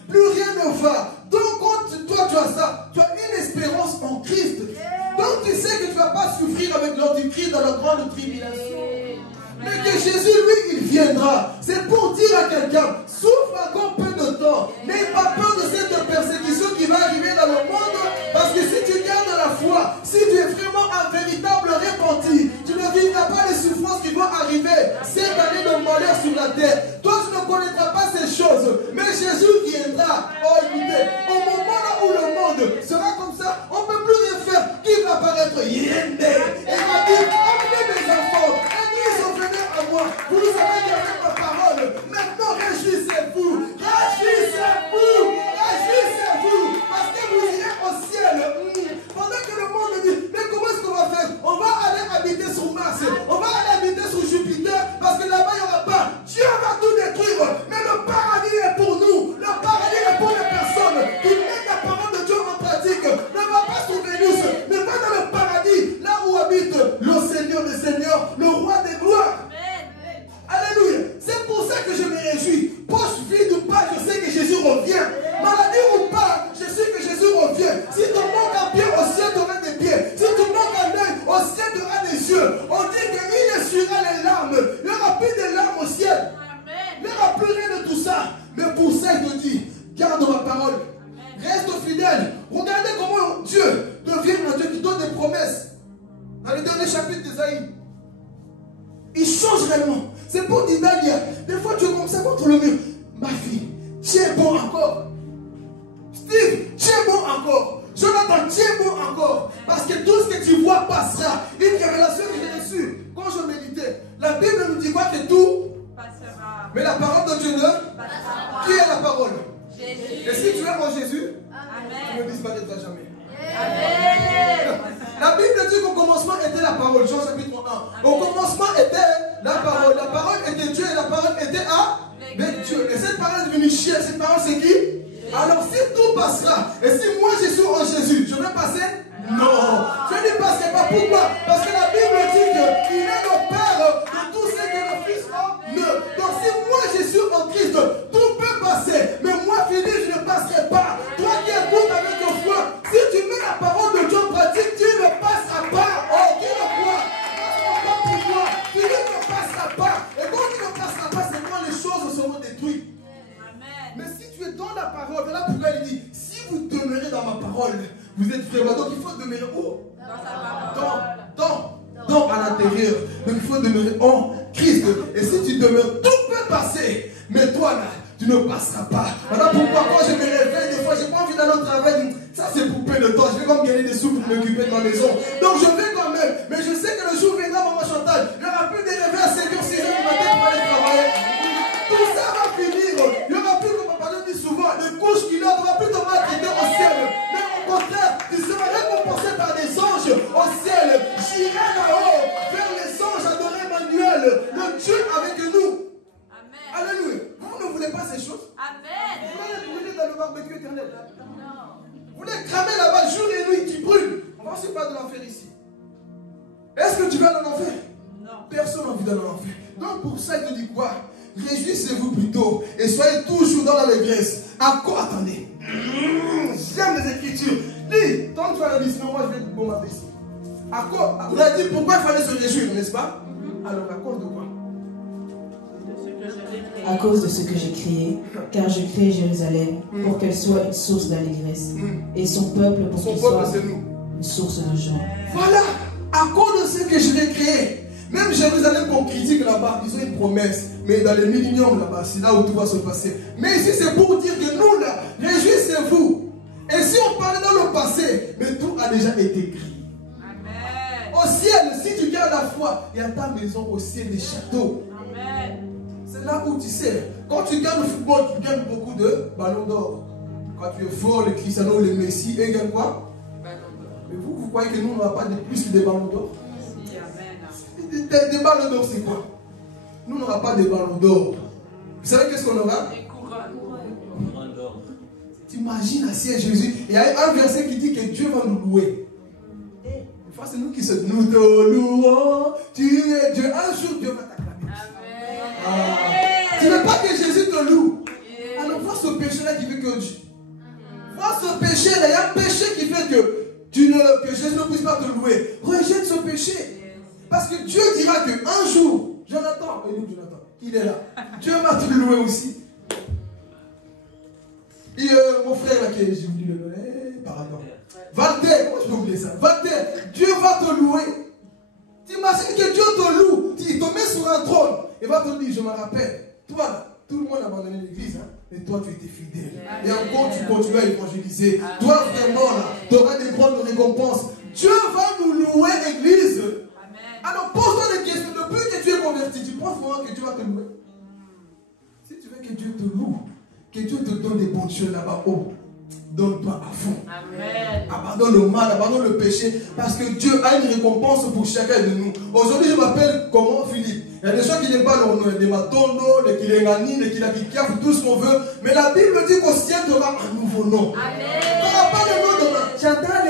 Plus rien ne va. Donc, quand toi, tu as ça, tu as une espérance en Christ. Donc, tu sais que tu ne vas pas souffrir avec l'antichrist dans la grande tribulation. Mais que Jésus, lui, il viendra. C'est pour dire à quelqu'un, souffre encore peu de temps. N'aie pas peur de cette persécution qui va arriver dans le monde. Parce que si tu gardes la foi, si tu es vraiment un véritable repenti, tu ne vivras pas les souffrances qui vont arriver cette année de malheur sur la terre. Toi, tu ne connaîtras pas ces choses. Mais Jésus viendra. Oh, écoutez, au moment là où le monde sera comme ça, on ne peut plus rien faire. Qui va apparaître? Yende. Et il va dire, amenez mes enfants. Et nous, ils sont venus à moi. Vous nous avez gardé ma parole. Maintenant, réjouissez-vous. Réjouissez-vous. Réjouissez-vous. Parce que vous irez au ciel. Pendant que le monde dit, mais comment est-ce qu'on va faire? On va aller habiter sur Mars. On va aller habiter sur Jupiter. Parce que là-bas, il n'y aura pas. Dieu va tout détruire. Mais le paradis est pour nous. Le paradis est pour les personnes qui mettent la parole de Dieu en pratique. Ne va pas sur Vénus, mais va dans le paradis. Là où habite le Seigneur des Seigneurs, le Roi des gloires. Alléluia. C'est pour ça que je me réjouis. Poche vide ou pas, je sais que Jésus revient. Maladie ou pas, je sais que Jésus revient. Si tu manques un pied, au ciel tu auras des pieds. Si tu manques un œil, au ciel tu auras des yeux. On dit qu'il essuiera les larmes. Il n'y aura plus de larmes au ciel. Il n'y aura plus rien de tout ça. Mais pour ça, il te dit, garde ma parole. Reste fidèle. Regardez comment Dieu devient un Dieu qui donne des promesses. Dans le dernier chapitre d'Ésaïe, il change réellement. C'est pour dire, Daniel, des fois tu es comme ça contre le mur. Ma fille, tu es bon encore. Steve, tu es bon encore. Jonathan, tu es bon encore. Parce que tout ce que tu vois passera. Une révélation que j'ai reçue quand je méditais. La Bible nous dit quoi? Que tout Passera. Mais la parole de Dieu ne Passera. Qui est la parole? Jésus. Et si tu es en Jésus, tu ne Amen. disparaîtras jamais. Amen. La Bible dit qu'au commencement était la parole. Jean chapitre 1. Au commencement était la parole. La parole était Dieu et la parole était avec Dieu. Et cette parole est devenue chair. Cette parole c'est qui? Alors si tout passera, et si moi je suis en Jésus, je vais passer? Non. Je ne passerai pas. Pourquoi? Parce que la Bible dit qu'il est le Père de tout ce que le Fils a. Donc si voilà pourquoi il dit, si vous demeurez dans ma parole, vous êtes vraiment. Donc il faut demeurer où? Dans à l'intérieur. Donc il faut demeurer en Christ. Et si tu demeures, tout peut passer. Mais toi là, tu ne passeras pas. Voilà pourquoi quand je me réveille, des fois, j'ai pas envie d'aller au travail. Ça c'est pour payer le temps. Je vais comme gagner des sous pour m'occuper de ma maison. Donc je vais quand même. Mais je sais que le jour viendra, maman Chantal, il n'y aura plus de réveil à 5h, 6h du matin pour aller travailler. Tout ça va finir. Il n'y aura plus, comme papa le dit souvent, les couches qu'il a, on ne va plus te maltraiter au ciel. Mais au contraire, tu seras récompensé par des anges au ciel. J'irai là-haut, vers les anges, adorer Emmanuel, le Dieu avec nous. Amen. Alléluia. Vous ne voulez pas ces choses? Amen. Vous voulez être brûlé dans le barbecue éternel? Vous voulez cramer là-bas jour et nuit, qui brûle? On ne va aussi pas de l'enfer ici. Est-ce que tu vas dans l'enfer? Non. Personne n'a envie d'aller dans l'enfer. Donc pour ça, il te dit quoi? Réjouissez-vous plutôt et soyez toujours dans l'allégresse. À quoi attendez? J'aime les Écritures. Dis, tant que tu vas la dire, sinon moi je vais te bombarder ici. À quoi? On a dit pourquoi il fallait se réjouir, n'est-ce pas? Alors à cause de quoi? À cause de ce que j'ai créé, car je crée Jérusalem pour qu'elle soit une source d'allégresse, et son peuple pour qu'il soit une source de joie. Voilà, à cause de ce que je l'ai créé. Même Jérusalem qu'on critique là-bas, ils ont une promesse. Mais dans les milléniums là-bas, c'est là où tout va se passer. Mais ici c'est pour dire que nous là, réjouissez-vous. Et si on parlait dans le passé, mais tout a déjà été écrit. Amen. Au ciel, si tu gardes la foi, il y a ta maison au ciel des châteaux. Amen. C'est là où tu sais. Quand tu gagnes le football, tu gagnes beaucoup de ballons d'or. Quand tu es fort, les Cristiano, les Messi, ils gagnent quoi? Mais vous croyez que nous, on n'a pas de plus que des ballons d'or? Des ballons d'or, c'est quoi? Nous, on n'aura pas de ballons d'or. Vous savez qu'est-ce qu'on aura? Des couronnes. T'imagines assis à Jésus. Il y a un verset qui dit que Dieu va nous louer. Des fois, c'est nous qui se nous te louons. Tu es Dieu. Un jour, Dieu va t'acclamer. Tu ne veux pas que Jésus te loue. Alors, vois ce péché-là qui fait que Dieu. Vois ce péché-là. Il y a un péché qui fait que Jésus ne puisse pas te louer. Rejette ce péché. Parce que Dieu dira qu'un jour, Jonathan, il est là. Dieu va te louer aussi. Et mon frère là, j'ai oublié le nom, pardon. Walter, comment je peux oublier ça? Walter, Dieu va te louer. T'imagines que Dieu te loue, il te met sur un trône, et va te dire, je me rappelle, toi là, tout le monde a abandonné l'église, hein, et toi tu étais fidèle. Et encore tu continues à évangéliser. Toi vraiment là, tu auras des grandes récompenses. Dieu va nous louer, église. Alors pose-toi des questions. Depuis que tu es converti, tu penses vraiment que Dieu va te louer? Si tu veux que Dieu te loue, que Dieu te donne des bonnes choses là-bas haut, donne-toi à fond. Amen. Abandonne le mal, abandonne le péché, parce que Dieu a une récompense pour chacun de nous. Aujourd'hui, je m'appelle comment? Philippe. Il y a des gens qui n'aiment pas le nom, des matondo, des kilengani, des kilakikiaf, tout ce qu'on veut. Mais la Bible dit qu'au ciel, tu auras un nouveau nom. Amen. Tu n'auras pas le nom de Chantal.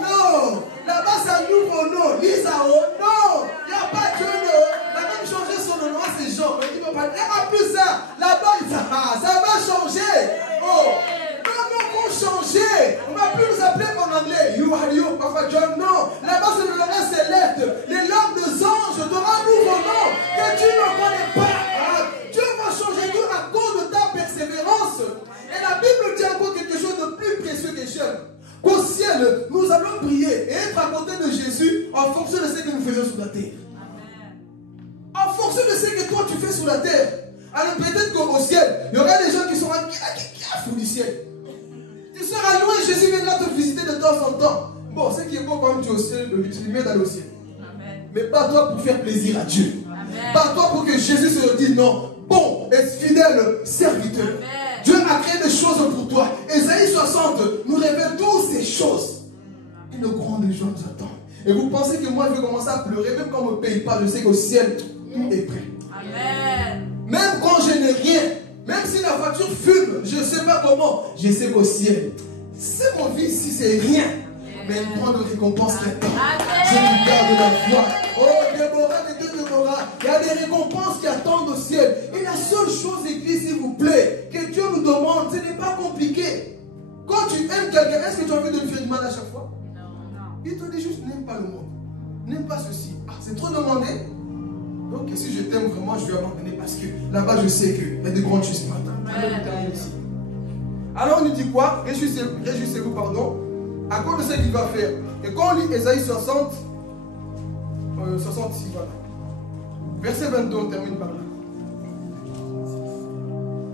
Non. Là-bas, c'est un nouveau nom. Lisao. Non. Il n'y a pas Dieu. La même changé son nom, c'est Jean. Mais tu ne peux pas dire, ah, plus ça. Là-bas, ça va changer. Oh. Changer. On ne va plus nous appeler en anglais You are you, Papa John. Non. Là-bas, c'est le langage céleste. Les langues des anges. Tu auras un nouveau nom que tu ne connais pas. Dieu va changer tout à cause de ta persévérance. Et la Bible dit encore quelque chose de plus précieux que cher. Qu'au ciel, nous allons prier et être à côté de Jésus en fonction de ce que nous faisons sur la terre. En fonction de ce que toi tu fais sur la terre. Alors peut-être qu'au ciel, il y aura des gens qui seront fous du ciel. Tu seras loin et Jésus viendra te visiter de temps en temps. Bon, ce qui est bon quand même tu es au ciel, tu mets d'aller au ciel. Amen. Mais pas toi pour faire plaisir à Dieu. Amen. Pas toi pour que Jésus se dise non. Bon et fidèle serviteur. Amen. Dieu a créé des choses pour toi. Ésaïe 60 nous révèle toutes ces choses. Une grande joie nous attend. Et vous pensez que moi je vais commencer à pleurer, même quand on ne me paye pas, je sais qu'au ciel, tout est prêt. Amen. Même quand je n'ai rien, même si la voiture fume, je ne sais pas comment, je sais qu'au ciel, c'est mon vie ici, c'est rien. Mais une grande récompense qui attend. Je lui garde la foi. Oh, Déborah, il y a des récompenses qui attendent au ciel. Et la seule chose, église, s'il vous plaît, que Dieu nous demande, ce n'est pas compliqué. Quand tu aimes quelqu'un, est-ce que tu as envie de lui faire du mal à chaque fois? Non. Il te dit juste, n'aime pas le monde. N'aime pas ceci. Ah, c'est trop demandé. Donc, si je t'aime vraiment, je vais abandonner parce que là-bas, je sais qu'il y a de grandes choses qui m'attendent. Alors on nous dit quoi? Réjouissez-vous, pardon, à cause de ce qu'il va faire. Et quand on lit Ésaïe 66, voilà. Verset 22, on termine par là.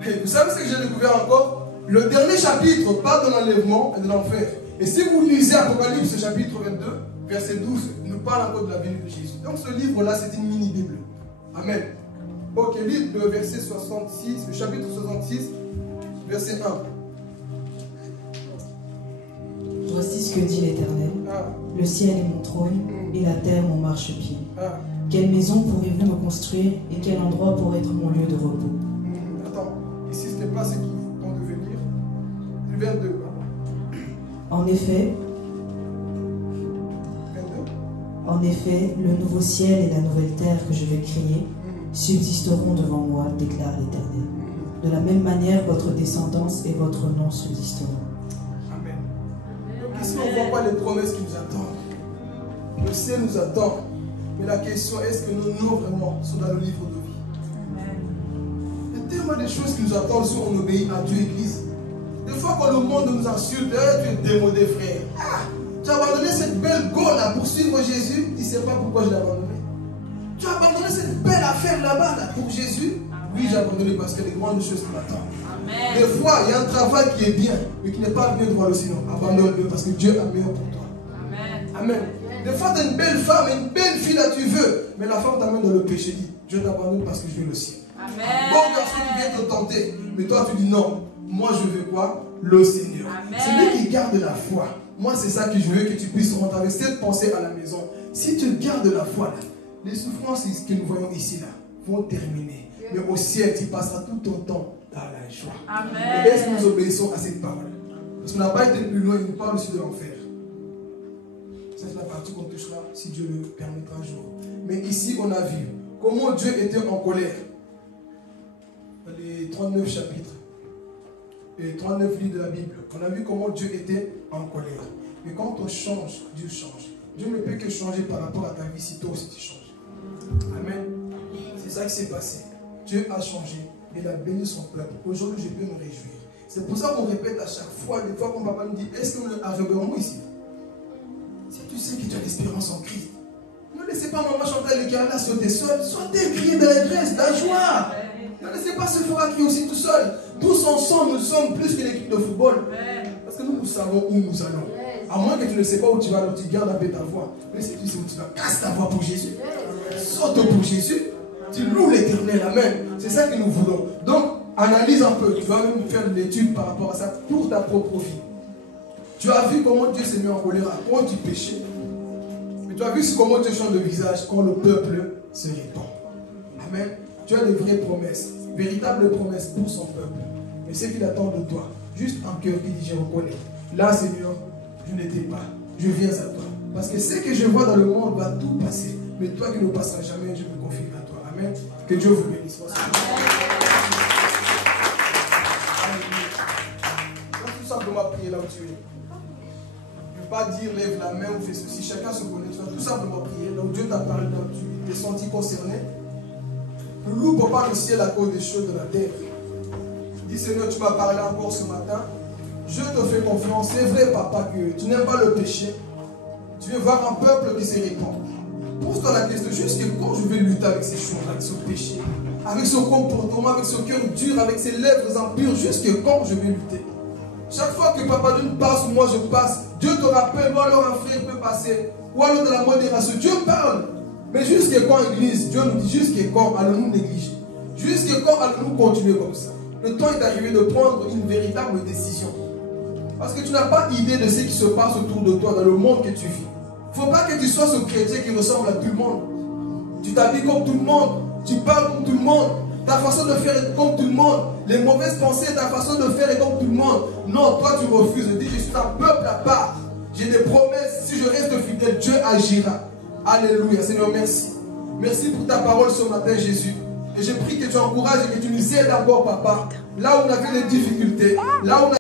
Et vous savez ce que j'ai découvert encore? Le dernier chapitre parle de l'enlèvement et de l'enfer. Et si vous lisez Apocalypse chapitre 22, verset 12, il nous parle encore de la venue de Jésus. Donc ce livre-là, c'est une mini-Bible. Amen. Ok, lis le verset 66, le chapitre 66, verset 1. Voici ce que dit l'Éternel. Le ciel est mon trône et la terre mon marchepied. Quelle maison pourrez-vous me construire et quel endroit pourrait être mon lieu de repos? Attends, ici ce n'est pas ce qu'ils vont devenir. Le 22. En effet, le nouveau ciel et la nouvelle terre que je vais créer subsisteront devant moi, déclare l'Éternel. De la même manière, votre descendance et votre nom subsisteront. Amen. Donc ici, on ne voit pas les promesses qui nous attendent. Le ciel nous attend. Mais la question, est-ce que nos noms vraiment sont dans le livre de vie? Il y a tellement de choses qui nous attendent si on obéit à Dieu, Église. Des fois, quand le monde nous insulte, tu es démodé, frère. Tu as abandonné cette belle go là pour suivre Jésus. Tu ne sais pas pourquoi je l'ai abandonné. Tu as abandonné cette belle affaire là-bas là, pour Jésus. Oui, j'ai abandonné parce qu'il y a des grandes choses qui m'attendent. Des fois, il y a un travail qui est bien, mais qui n'est pas bien devant le Seigneur. Abandonne-le parce que Dieu a meilleur pour toi. Amen. Des fois, tu as une belle femme, une belle fille là, tu veux, mais la femme t'amène dans le péché. Dit, je t'abandonne parce que je veux le ciel. Un bon garçon qui vient te tenter, mais toi tu dis non. Moi, je veux quoi? Le Seigneur. C'est lui qui garde la foi. Moi, c'est ça que je veux, que tu puisses rentrer avec cette pensée à la maison. Si tu gardes la foi, là, les souffrances que nous voyons ici, là, vont terminer. Mais au ciel, tu passeras tout ton temps dans la joie. Amen. Et est-ce que nous obéissons à cette parole? Parce qu'on n'a pas été plus loin, il nous parle aussi de l'enfer. C'est la partie qu'on touchera, si Dieu le permettra un jour. Mais ici, on a vu comment Dieu était en colère. Dans les 39 chapitres. Et 39 livres de la Bible, on a vu comment Dieu était en colère. Mais quand on change, Dieu change. Dieu ne peut que changer par rapport à ta vie si toi aussi tu changes. Amen. C'est ça qui s'est passé. Dieu a changé. Il a béni son peuple. Aujourd'hui, je peux me réjouir. C'est pour ça qu'on répète à chaque fois, des fois quand papa nous dit, est-ce que nous arriverons ici? Si tu sais que tu as l'espérance en Christ, ne laissez pas maman chanter les carrières sauter seul. Sautez, criez de l'allégresse, de la joie. Ne laissez pas se faire crier aussi tout seul. Tous ensemble, nous sommes plus qu'une équipe de football. Parce que nous savons où nous allons. À moins que tu ne sais pas où tu vas, alors tu gardes un peu ta voix. Mais si tu sais où tu vas, casse ta voix pour Jésus. Saute pour Jésus. Tu loues l'Éternel. Amen. C'est ça que nous voulons. Donc, analyse un peu. Tu vas même faire de l'étude par rapport à ça pour ta propre vie. Tu as vu comment Dieu s'est mis en colère à cause du péché. Mais tu as vu comment Dieu change de visage quand le peuple se répand. Amen. Dieu a des vraies promesses, véritables promesses pour son peuple. Mais ce qu'il attend de toi, juste un cœur qui dit je reconnais. Là, Seigneur, je n'étais pas. Je viens à toi. Parce que ce que je vois dans le monde va tout passer. Mais toi qui ne passeras jamais, je me confie à toi. Amen. Que Dieu vous bénisse. Donc tout simplement prier là où tu es. Ne pas dire lève la main ou fais ceci. Chacun se connaît. Tu vas tout simplement prier. Donc Dieu t'a parlé, donc tu t'es senti concerné. Ne loupe pas le ciel à cause des choses de la terre. Dis Seigneur, tu m'as parlé encore ce matin. Je te fais confiance. C'est vrai, papa, que tu n'aimes pas le péché. Tu veux voir un peuple qui se répand. Pose-toi la question, jusqu'à quand je vais lutter avec ces choses, avec ce péché, avec ce comportement, avec ce cœur dur, avec ces lèvres impures, jusqu'à quand je vais lutter? Chaque fois que papa Dieu passe, moi je passe. Dieu te rappelle, ou alors un frère peut passer, ou alors de la modération. Dieu parle. Mais jusqu'à quand, Église, Dieu nous dit, jusqu'à quand allons-nous négliger? Jusqu'à quand allons-nous continuer comme ça? Le temps est arrivé de prendre une véritable décision. Parce que tu n'as pas idée de ce qui se passe autour de toi, dans le monde que tu vis. Il ne faut pas que tu sois ce chrétien qui ressemble à tout le monde. Tu t'habilles comme tout le monde, tu parles comme tout le monde, ta façon de faire est comme tout le monde, les mauvaises pensées, ta façon de faire est comme tout le monde. Non, toi tu refuses de dire, je suis un peuple à part. J'ai des promesses, si je reste fidèle, Dieu agira. Alléluia, Seigneur, merci. Merci pour ta parole ce matin, Jésus. Et je prie que tu encourages et que tu nous aides d'abord, papa. Là où on avait des difficultés, là où on a